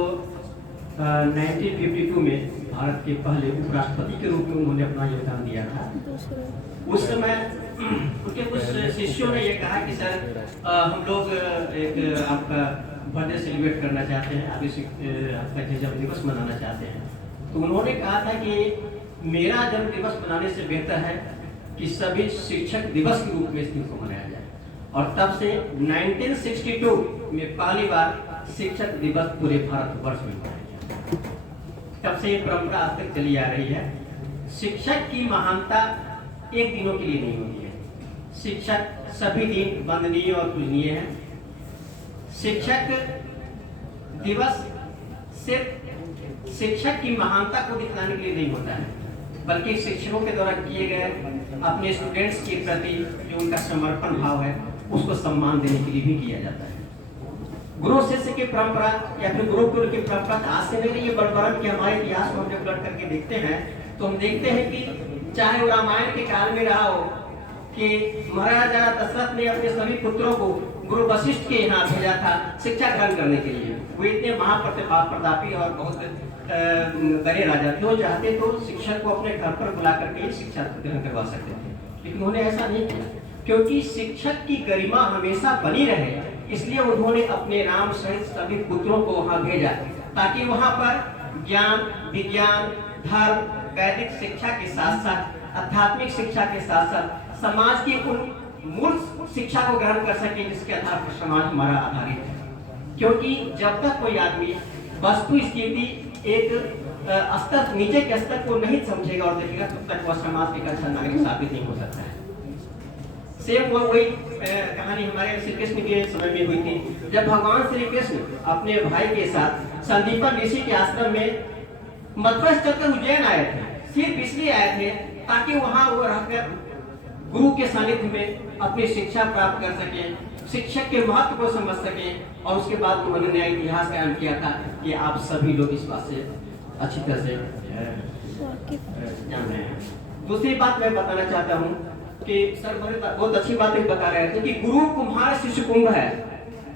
1952 में भारत के पहले उपराष्ट्रपति के रूप में उन्होंने अपना योगदान दिया था, उस समय उनके कुछ शिष्यों ने ये कहा कि सर हम लोग एक आपका बर्थडे सेलिब्रेट करना चाहते हैं, आपका जन्म दिवस मनाना चाहते हैं। तो उन्होंने कहा था कि मेरा जन्म दिवस मनाने से बेहतर है कि सभी शिक्षक दिवस के रूप में इस दिन को मनाया जाए। और तब से 1962 में पहली बार शिक्षक दिवस पूरे भारतवर्ष में मनाया गया। तब से ये परंपरा आज तक चली आ रही है। शिक्षक की महानता एक दिनों के लिए नहीं होती है। शिक्षक सभी दिन वंदनीय और पूजनीय है। शिक्षक दिवस सिर्फ शिक्षक की महानता को दिखाने के लिए नहीं होता है, बल्कि शिक्षकों के द्वारा किए गए अपने स्टूडेंट्स के प्रति जो उनका समर्पण भाव है उसको सम्मान देने के लिए भी किया जाता है। गुरु शिष्य की परंपरा या फिर गुरुकुल की परंपरा आज से नहीं, ये बड़बड़न के हमारे इतिहास को हम जब पलट करके देखते हैं तो हम देखते हैं कि चाहे वो रामायण के काल में रहा हो कि महाराजा दशरथ ने अपने सभी पुत्रों को गुरु वशिष्ठ के यहाँ भेजा था शिक्षा ग्रहण करने के लिए। वो इतने महाप्रतापी और बहुत बड़े राजा थे, वो चाहते तो शिक्षक को अपने घर पर बुला करके शिक्षा ग्रहण करवा सकते थे, लेकिन उन्होंने ऐसा नहीं किया, क्योंकि शिक्षक की गरिमा हमेशा बनी रहे। इसलिए उन्होंने अपने राम सहित सभी पुत्रों को वहां भेजा ताकि वहां पर ज्ञान, विज्ञान, धर्म, वैदिक शिक्षा के साथ साथ आध्यात्मिक शिक्षा के साथ साथ समाज की उन मूल शिक्षा को ग्रहण कर सके जिसके आधार पर समाज हमारा आधारित है। क्योंकि जब तक कोई आदमी वस्तु स्थिति एक स्तर नीचे के स्तर को नहीं समझेगा और देखेगा तब तक वह समाज के अच्छा नागरिक साबित नहीं हो सकता है। सेम वही कहानी हमारे श्री कृष्ण के समय में हुई थी, जब भगवान श्री कृष्ण अपने भाई के साथ संदीपन ऋषि के आश्रम में मथुरा से चलकर उज्जैन आए थे। सिर्फ इसलिए आए थे ताकि वहां वो रहकर गुरु के सानिध्य में अपनी शिक्षा प्राप्त कर सके, शिक्षक के महत्व को समझ सके, और उसके बाद उन्होंने नया इतिहास कायम किया था कि आप सभी लोग इस बात से अच्छी तरह से जान रहे हैं। दूसरी बात मैं बताना चाहता हूँ कि सर बहुत अच्छी बात बता रहे थे कि गुरु कुम्हार शिष्य कुंभ है,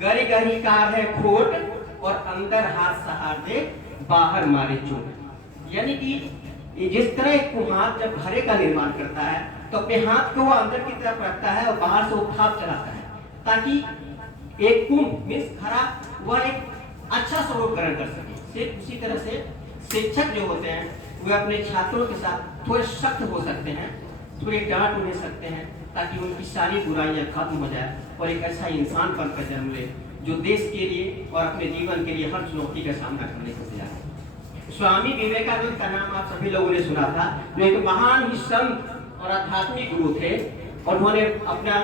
गरी गरी कार है खोट और अंदर हाथ सहार दे बाहर मारे चोट। यानी कि जिस तरह एक कुम्हार जब घड़े का निर्माण करता है तो अपने हाथ को वो अंदर की तरफ रखता है और बाहर से उत्थाप चलाता है ताकि एक कुंभ मीन्स घड़ा वह एक अच्छा स्वरूप ग्रहण कर सके। सिर्फ उसी तरह से शिक्षक जो होते हैं वे अपने छात्रों के साथ थोड़े सख्त हो सकते हैं, थोड़े डांट उन्हें सकते हैं ताकि उनकी सारी बुराइयां खत्म हो जाए और एक अच्छा इंसान बनकर जन्म ले जो देश के लिए और अपने जीवन के लिए हर चुनौती का सामना करने को तैयार है। स्वामी विवेकानंद का नाम आप सभी लोगों ने सुना था, जो एक महान ही संत और आध्यात्मिक गुरु थे और उन्होंने अपना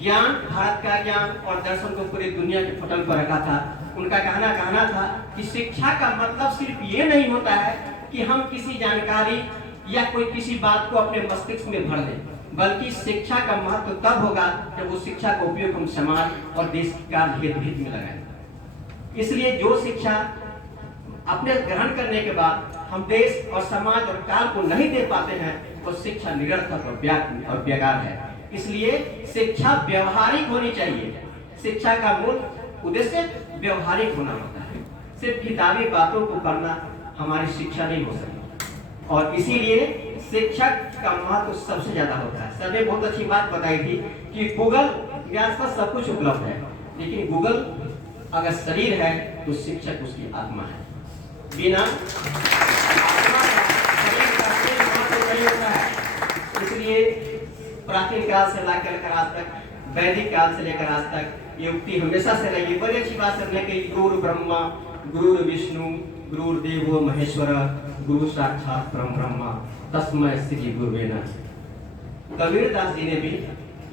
ज्ञान, भारत का ज्ञान और दर्शन को पूरी दुनिया के पटल पर रखा था। उनका कहना था कि शिक्षा का मतलब सिर्फ ये नहीं होता है कि हम किसी जानकारी या कोई किसी बात को अपने मस्तिष्क में भर दें, बल्कि शिक्षा का महत्व तब होगा जब उस शिक्षा का उपयोग हम समाज और देश का हित में लगाएं। इसलिए जो शिक्षा अपने ग्रहण करने के बाद हम देश और समाज और काल को नहीं दे पाते हैं वो शिक्षा निरर्थक और बेकार है। इसलिए शिक्षा व्यवहारिक होनी चाहिए। शिक्षा का मूल उद्देश्य व्यवहारिक होना होता है। सिर्फ किताबी बातों को पढ़ना हमारी शिक्षा नहीं हो सकती और इसीलिए शिक्षक का महत्व सबसे ज्यादा होता है। सर ने बहुत अच्छी बात बताई थी कि गूगल के आसपास सब कुछ उपलब्ध है, लेकिन गूगल अगर शरीर है तो शिक्षक उसकी आत्मा है। बिना इसलिए प्राचीन काल से लेकर आज तक, वैदिक काल से लेकर आज तक ये उक्ति हमेशा से रही है। बड़ी अच्छी बात है कि गुरु ब्रह्मा गुरु विष्णु गुरु देवो महेश्वर गुरु साक्षात परम ब्रह्मा तस्मै श्री गुरुवे नमः। कबीरदास जी ने भी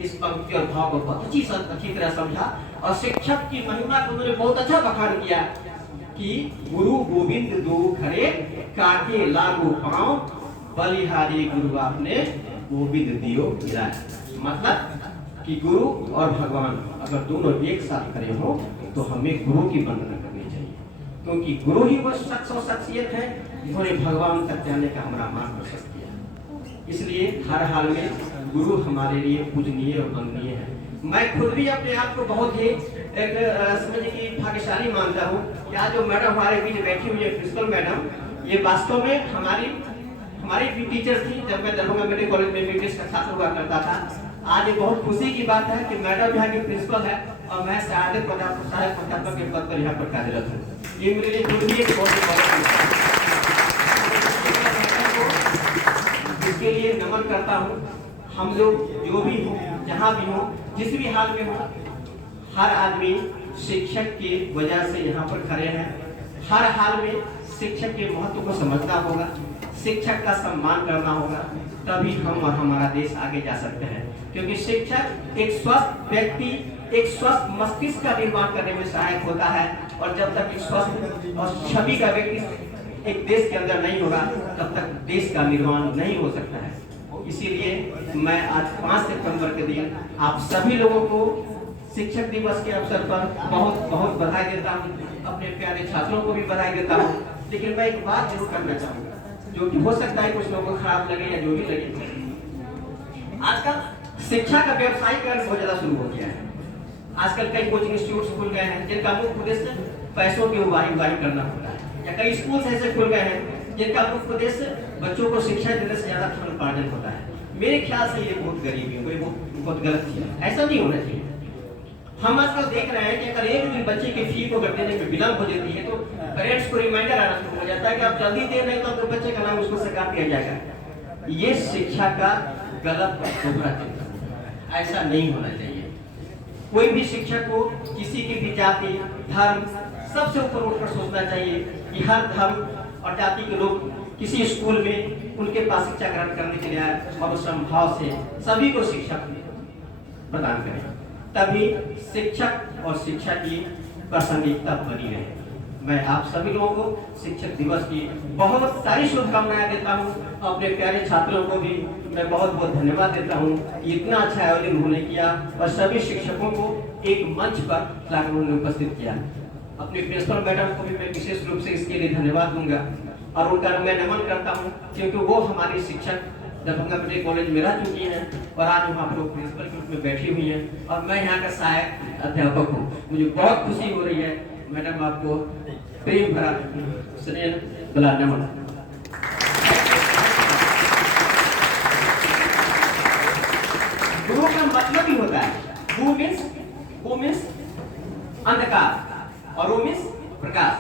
इस पंक्ति और भाव को बहुत अच्छी तरह समझा और शिक्षक की महिमा को उन्होंने बहुत अच्छा बखान किया कि गुरु गोविंद दो खरे काके लागू पांव बलिहारी गुरु आपने गोविंद दियो गिराए। मतलब कि गुरु और भगवान अगर दोनों एक साथ खड़े हो तो हमें गुरु की वंदना करनी चाहिए, क्योंकि गुरु ही वह शख्स और शख्सियत है जिन्होंने भगवान तक जाने का हमारा मार्ग प्रशस्त किया। इसलिए हर हाल में गुरु हमारे लिए पूजनीय और वंदनीय है। मैं खुद भी अपने आप को बहुत ही एक समझ की भाग्यशाली मानता हूँ कि आज जो मैडम हमारे बीच बैठी हुई है प्रिंसिपल मैडम, ये वास्तव में हमारी भी टीचर थी जब मैं दरभंगा मेडिकल कॉलेज में ब्रिटिश का छात्र हुआ करता था। आज ये बहुत खुशी की बात है कि मैडम यहाँ की प्रिंसिपल है और मैं सहायक प्राध्यापक के पद पर यहाँ पर कार्यरत हूँ। ये मेरे लिए खुद भी एक बहुत इसके लिए नमन करता हूँ। हम लोग जो भी हो, जहाँ भी हो, जिस भी हाल में हो, हर आदमी शिक्षक की वजह से यहाँ पर खड़े हैं। हर हाल में शिक्षक के महत्व को समझना होगा, शिक्षक का सम्मान करना होगा, तभी हम और हमारा देश आगे जा सकते हैं। क्योंकि शिक्षक एक स्वस्थ व्यक्ति, एक स्वस्थ मस्तिष्क का निर्माण करने में सहायक होता है, और जब तक एक स्वस्थ और छवि का व्यक्ति एक देश के अंदर नहीं होगा, तब तक देश का निर्माण नहीं हो सकता है। इसीलिए मैं आज 5 सितंबर के दिन आप सभी लोगों को शिक्षक दिवस के अवसर पर बहुत बहुत बधाई देता हूँ, अपने प्यारे छात्रों को भी बधाई देता हूँ। लेकिन मैं एक बात जरूर करना चाहूँगा, जो कि हो सकता है कुछ लोगों को खराब लगे या जो भी लगे। आजकल शिक्षा का व्यवसायीकरण बहुत ज्यादा शुरू हो गया है। आजकल कई कोचिंग इंस्टीट्यूट खुल गए हैं जिनका मुख्य उद्देश्य पैसों की उगाही करना होता है, या कई स्कूल ऐसे खुल गए हैं जिनका मुख्य उद्देश्य बच्चों को शिक्षा देने से ज्यादा धन उपार्जन होता है। मेरे ख्याल से ये बहुत गरीबी है, बहुत गलत चीज है, ऐसा नहीं होना चाहिए। हम आजकल देख रहे हैं कि अगर एक दिन बच्चे की फी को अगर देने में विलंब हो जाती है तो पेरेंट्स को रिमाइंडर आना शुरू हो जाता है कि आप जल्दी दे नहीं तो आपके बच्चे का नाम उसको सरकार दिया जाएगा। ये शिक्षा का गलत दोहरा चिंतन, ऐसा नहीं होना चाहिए। कोई भी शिक्षक को किसी की भी जाति, धर्म सबसे ऊपर उठकर सोचना चाहिए कि हर धर्म और जाति के लोग किसी स्कूल में उनके पास शिक्षा ग्रहण करने के लिए आए और उस संभाव से सभी को शिक्षा प्रदान करें, तभी शिक्षक और शिक्षा की प्रासंगिकता बनी रहे। मैं आप सभी लोगों को शिक्षक दिवस की बहुत सारी शुभकामनाएं देता हूं। अपने प्यारे छात्रों को भी मैं बहुत बहुत धन्यवाद देता हूं, इतना अच्छा आयोजन उन्होंने किया और सभी शिक्षकों को एक मंच पर लाकर उन्होंने उपस्थित किया। अपने प्रिंसिपल मैडम को भी मैं विशेष रूप से इसके लिए धन्यवाद दूंगा और उनका मैं नमन करता हूँ, क्योंकि वो हमारी शिक्षक दरभंगा मेडिकल कॉलेज में रह चुकी हैं और आज वहाँ पर प्रिंसिपल के रूप में बैठी हुई हैं और मैं यहाँ का सहायक अध्यापक हूँ। मुझे बहुत खुशी हो रही है। मैडम आपको प्रेम भरा स्नेह भला नमन। गुरु का मतलब ही होता है, गु मीन्स अंधकार और वो मीन्स प्रकाश,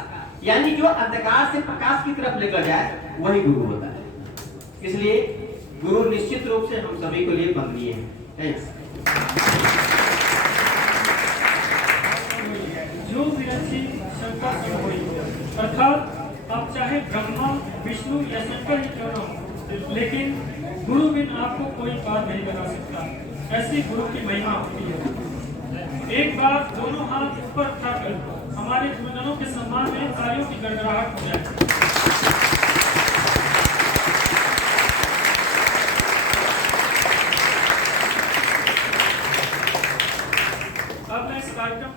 यानी जो अंधकार से प्रकाश की तरफ लेकर जाए वही गुरु होता है। इसलिए गुरु निश्चित रूप से हम सभी के लिए वंदनीय है। जो भी अच्छी शंका की हुई, अर्थात आप चाहे ब्रह्मा, विष्णु या शंकर ही क्यों न हो, लेकिन गुरु बिन आपको कोई बात नहीं बना सकता। ऐसी गुरु की महिमा होती है। एक बार दोनों हाथ ऊपर उठाकर हमारे गुरुजनों के सम्मान में तालियों की गड़गड़ाहट हो जाए। अब मैं इस कार्यक्रम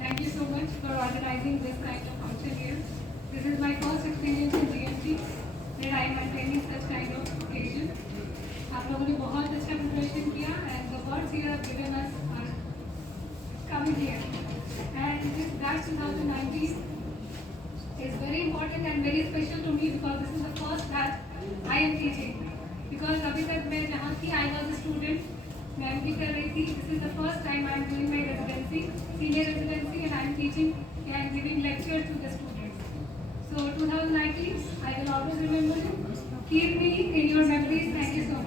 Thank you so much for organizing this kind of function here. This is my first experience in GMC that I am attending such kind of occasion. आप लोगों ने बहुत अच्छा preparation किया and the words here have given us are coming here. And this batch 2019 is very important and very special to me because this is the first batch I am teaching. Because अभी तक मैं जहाँ थी I was a student. मैं MP कर रही थी. This is the first time I am doing my residency, senior residency, and I am teaching and giving lectures to the students. So 2019, I will always remember you. Keep me in your memories. Thank you so much.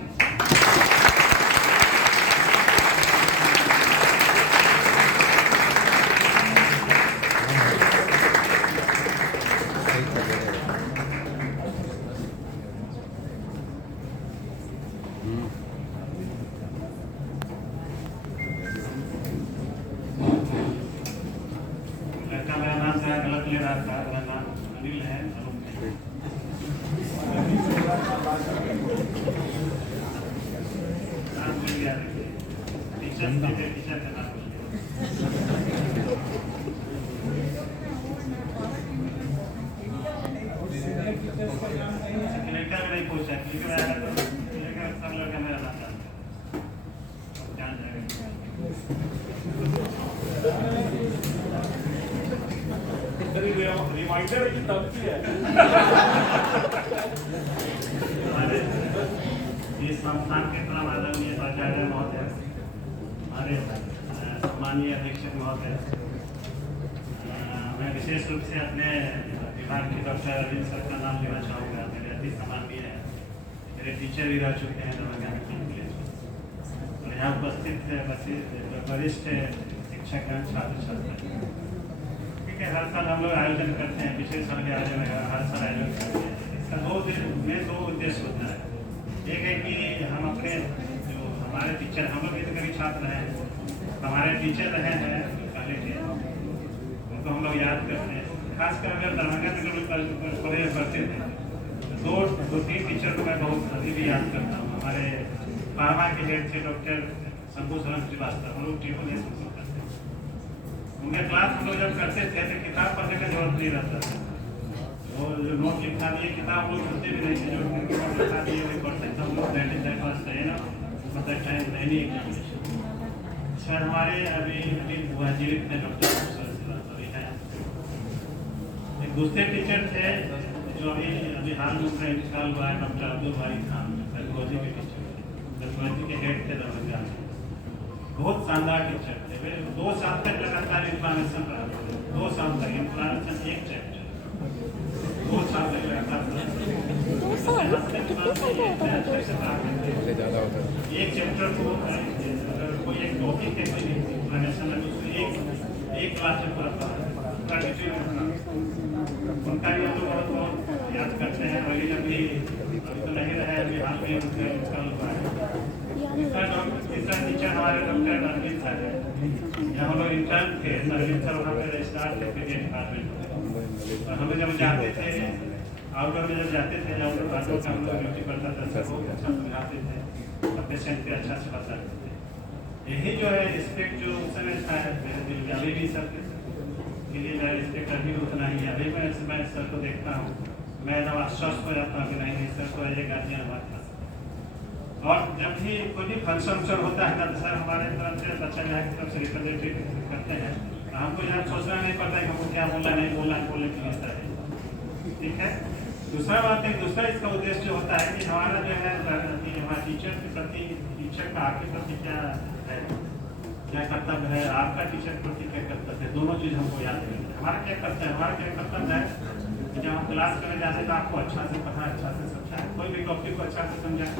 मेरा नाम शायद गलत ले रहा था, मेरा नाम अनिल है। नाम भूल गया, टीचर का नाम भूल गया। का नहीं पूछा, सब लड़का मेरा नाम जान जाएगा। रिमाइंडर की तब की है। इस संस्थान के आदरणीय आचार्य महोदय, हमारे सम्मानीय अधीक्षक महोदय, मैं विशेष रूप से अपने विभाग के डॉक्टर अरविंद सर का नाम लेना चाहूँगा। मेरे अति सम्माननीय है, मेरे टीचर भी रह चुके हैं दरभंगा कॉलेज में, और यहाँ उपस्थित वरिष्ठ शिक्षकगण, छात्र छात्रा। ठीक है, हर साल हम लोग आयोजन करते हैं, पिछले साल भी आयोजन हर साल आयोजन करते हैं। इसका दो उद्देश्य होता है। एक है कि हम अपने जो हमारे टीचर, हम लोग भी तो कभी छात्र हैं, हमारे टीचर रहे हैं पहले के, उनको हम लोग याद करते हैं। खासकर अगर दरभंगा में लोग कॉलेज पढ़ते थे, दो तीन टीचर को मैं बहुत अभी भी याद करता हूँ। हमारे फार्मा के हेड थे डॉक्टर शंभू शरण श्रीवास्तव, हम लोग ट्रिपल एस करते हैं। उनके क्लास हम लोग जब करते थे तो किताब पढ़ने का जरूरत नहीं रहता था। वो जो नोट लिखा दिए, किताब लोग सुनते भी नहीं थे, जो नोट लिखा दिए वही पढ़ते थे हम लोग। सर हमारे अभी जीवित थे डॉक्टर हैं। एक दूसरे टीचर थे जो अभी हाल में उनका इंतकाल हुआ है, डॉक्टर अब्दुल भाई खान, साइकोलॉजी के टीचर थे, साइकोलॉजी के हेड थे दरभंगा में। बहुत शानदार टीचर थे। 2 साल तक लगातार इंप्लानेशन रहा, 2 साल तक इंप्लानेशन, एक चैप्टर 2 साल तक लगातार एक चैप्टर को कोई एक टॉपिक है, कोई इंप्लानेशन है, उसको एक क्लास में पूरा उनका भी हम लोग बहुत याद करते हैं। अभी जब भी तो नहीं रहे, अभी हाल में इंतकाल हुआ है। तीसरा टीचर हमारे डॉक्टर अरविंद सर है, जहाँ हम लोग इंटर्न थे। अरविंद सर वहाँ पे रजिस्ट्रार थे पीजीआई डिपार्टमेंट, और हम लोग जब जाते थे आउटडोर में, जब जाते थे आउटडोर का हम लोग ड्यूटी करता था, सबको अच्छा समझाते थे और पेशेंट पे अच्छा से बताते थे। यही जो है रिस्पेक्ट जो उस समय था मेरे दिल में, अभी भी सर के लिए मेरा रिस्पेक्ट अभी उतना ही है। अभी मैं सर को देखता हूँ, मैं एकदम आश्वस्त हो जाता हूँ कि नहीं सर को ये गार्जियन हमारे पास। और जब भी कोई भी फंक्शन होता है तो सर हमारे तरफ से बच्चा जो है की तरफ से रिप्रेजेंटेटिव करते हैं, हमको यहाँ सोचना नहीं पड़ता है कि हमको क्या बोलना नहीं बोलना, बोलने के लिए सर है। ठीक है, दूसरा बात है, दूसरा इसका उद्देश्य जो होता है कि हमारा जो है हमारे टीचर के प्रति, टीचर का आपके प्रति क्या है, क्या कर्तव्य है, आपका टीचर के प्रति क्या कर्तव्य है, दोनों चीज़ हमको याद रखना है। हमारा क्या कर्तव्य है, हमारा क्या कर्तव्य है कि जब हम क्लास करने जाते तो आपको अच्छा से पढ़ाएं, अच्छा से समझाएं, कोई भी टॉपिक को अच्छा से समझाएं।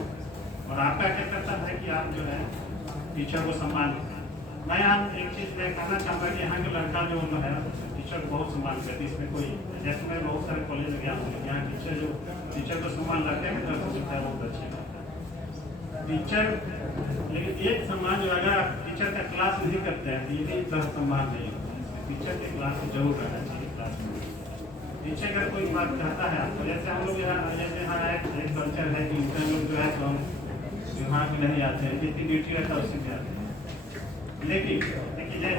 और आपका क्या कर्तव्य है कि आप जो है टीचर को सम्मान करें। मैं यहाँ एक चीज़ मैं कहना चाहूँगा कि यहाँ के लड़का जो है टीचर को बहुत सम्मान करती है। इसमें कोई, जैसे मैं बहुत सारे कॉलेज गया हूँ, यहाँ टीचर जो टीचर को सम्मान करते हैं तो है बहुत अच्छी बात है। टीचर, लेकिन एक सम्मान जो अगर आप टीचर का क्लास नहीं करते हैं तो ये भी तरह सम्मान नहीं होता है। टीचर के क्लास जरूर रहना चाहिए क्लास में। टीचर अगर कोई बात कहता है आपको, जैसे हम लोग यहाँ, जैसे यहाँ एक कल्चर है कि इंटर लोग जो है तो हम विभाग में नहीं आते हैं, जितनी ड्यूटी रहता है उससे भी आते हैं। लेकिन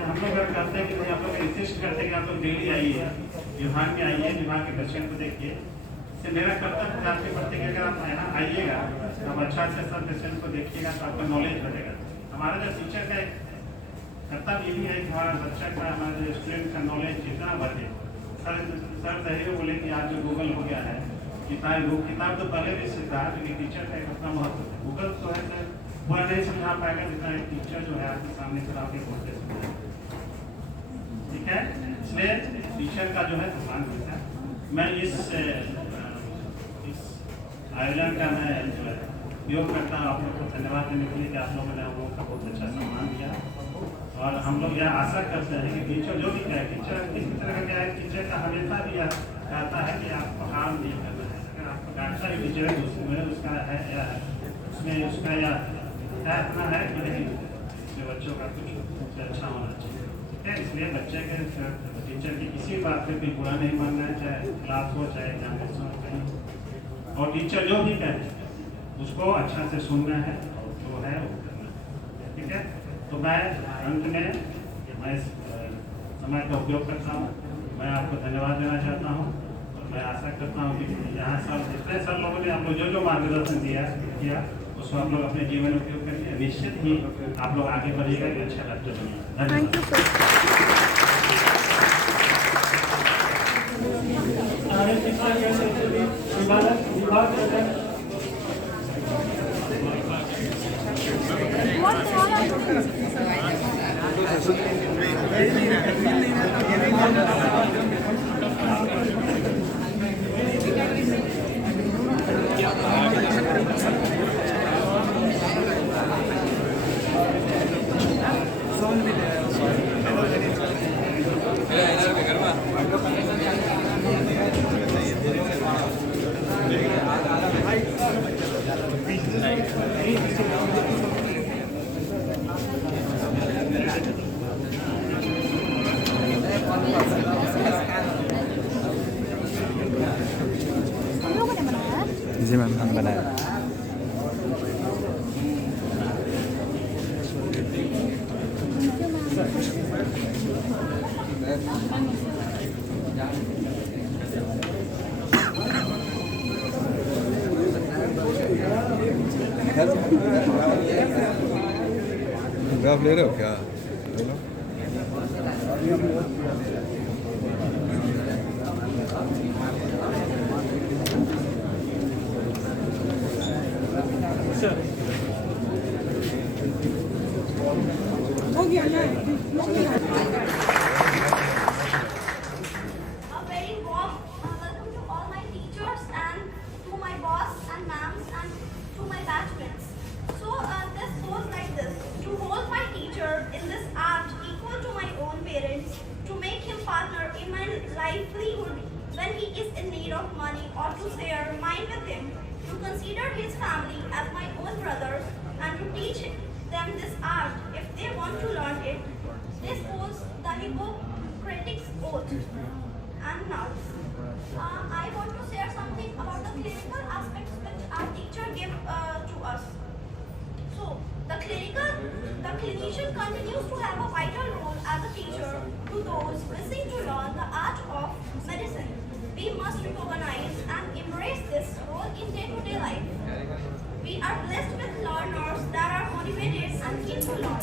हम लोग अगर कहते हैं कि नहीं, आप लोग इंसिस्ट करते हैं कि आप लोग डेली आइए, विभाग में आइए, विभाग के पेशेंट को देखिए। इससे मेरा कर्तव्य आपके प्रति कि अगर आप यहाँ आइएगा तो आप अच्छा से सब पेशेंट को देखिएगा तो आपका नॉलेज बढ़ेगा। हमारा जो टीचर का एक कर्तव्य ये भी है कि हमारा बच्चा का, हमारे जो स्टूडेंट का नॉलेज जितना बढ़े। सर सही बोले कि आज जो गूगल हो गया है, किताब तो पहले भी सीखा, लेकिन टीचर का एक अपना महत्व है। गूगल तो है सर पूरा नहीं समझा पाएगा जितना एक टीचर जो है आपके सामने खड़ा होकर बोलते समझा। ठीक है, इसलिए टीचर का जो है सम्मान करता है। मैं इस आयोजन का मैं जो है उपयोग करता हूँ आप लोग को धन्यवाद देने के लिए कि आप लोगों ने हम लोग का बहुत अच्छा सम्मान किया। और हम लोग यह आशा करते हैं कि टीचर जो भी कहे, टीचर इस तरह का क्या है, टीचर का हमेशा भी यह कहता है कि आपको हार्म नहीं करना है। अगर आपको डांटा भी टीचर है उसमें उसका है या उसमें उसका या इतना है कि नहीं, इसमें बच्चों का कुछ अच्छा होना चाहिए। ठीक है, इसलिए बच्चे के टीचर की किसी बात पे कोई बुरा नहीं मानना है, चाहे क्लास हो चाहे एग्जामिनेशन हो कहीं। और टीचर जो भी कहे उसको अच्छा से सुनना है और जो है वो करना है। ठीक है, तो मैं अंत में मैं इस समय का उपयोग करता हूँ। मैं आपको धन्यवाद देना चाहता हूँ और मैं आशा करता हूँ कि यहाँ सब जितने सब लोगों ने हम लोग जो मार्गदर्शन किया उसको आप लोग अपने जीवन में उपयोग करिए। निश्चित ही आप लोग आगे बढ़िएगा, एक अच्छा डॉक्टर बनिएगा। धन्यवाद। ग्राफ ले रहे हो क्या? हो गया ना? A very warm welcome to all my teachers and to my boss and ma'ams and to my batchmates. So this goes like this: to hold my teacher in this art equal to my own parents, to make him partner in my livelihood when he is in need of money, or to share mine with him, to consider his family as my own brothers, and to teach them this art if they want to learn it. This was the Hippocratic Oath. And now, I want to share something about the clinical aspects which our teacher gave to us. So, the clinician continues to have a vital role as a teacher to those wishing to learn the art of medicine. We must recognize and embrace this role in day-to-day life. We are blessed with learners that are motivated and keen to learn.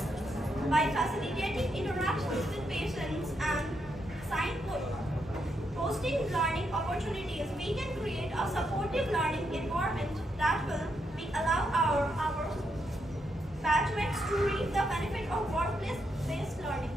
By facilitating interactions with patients and signposting learning opportunities, we can create a supportive learning environment that will allow our batchmates to reap the benefit of workplace-based learning.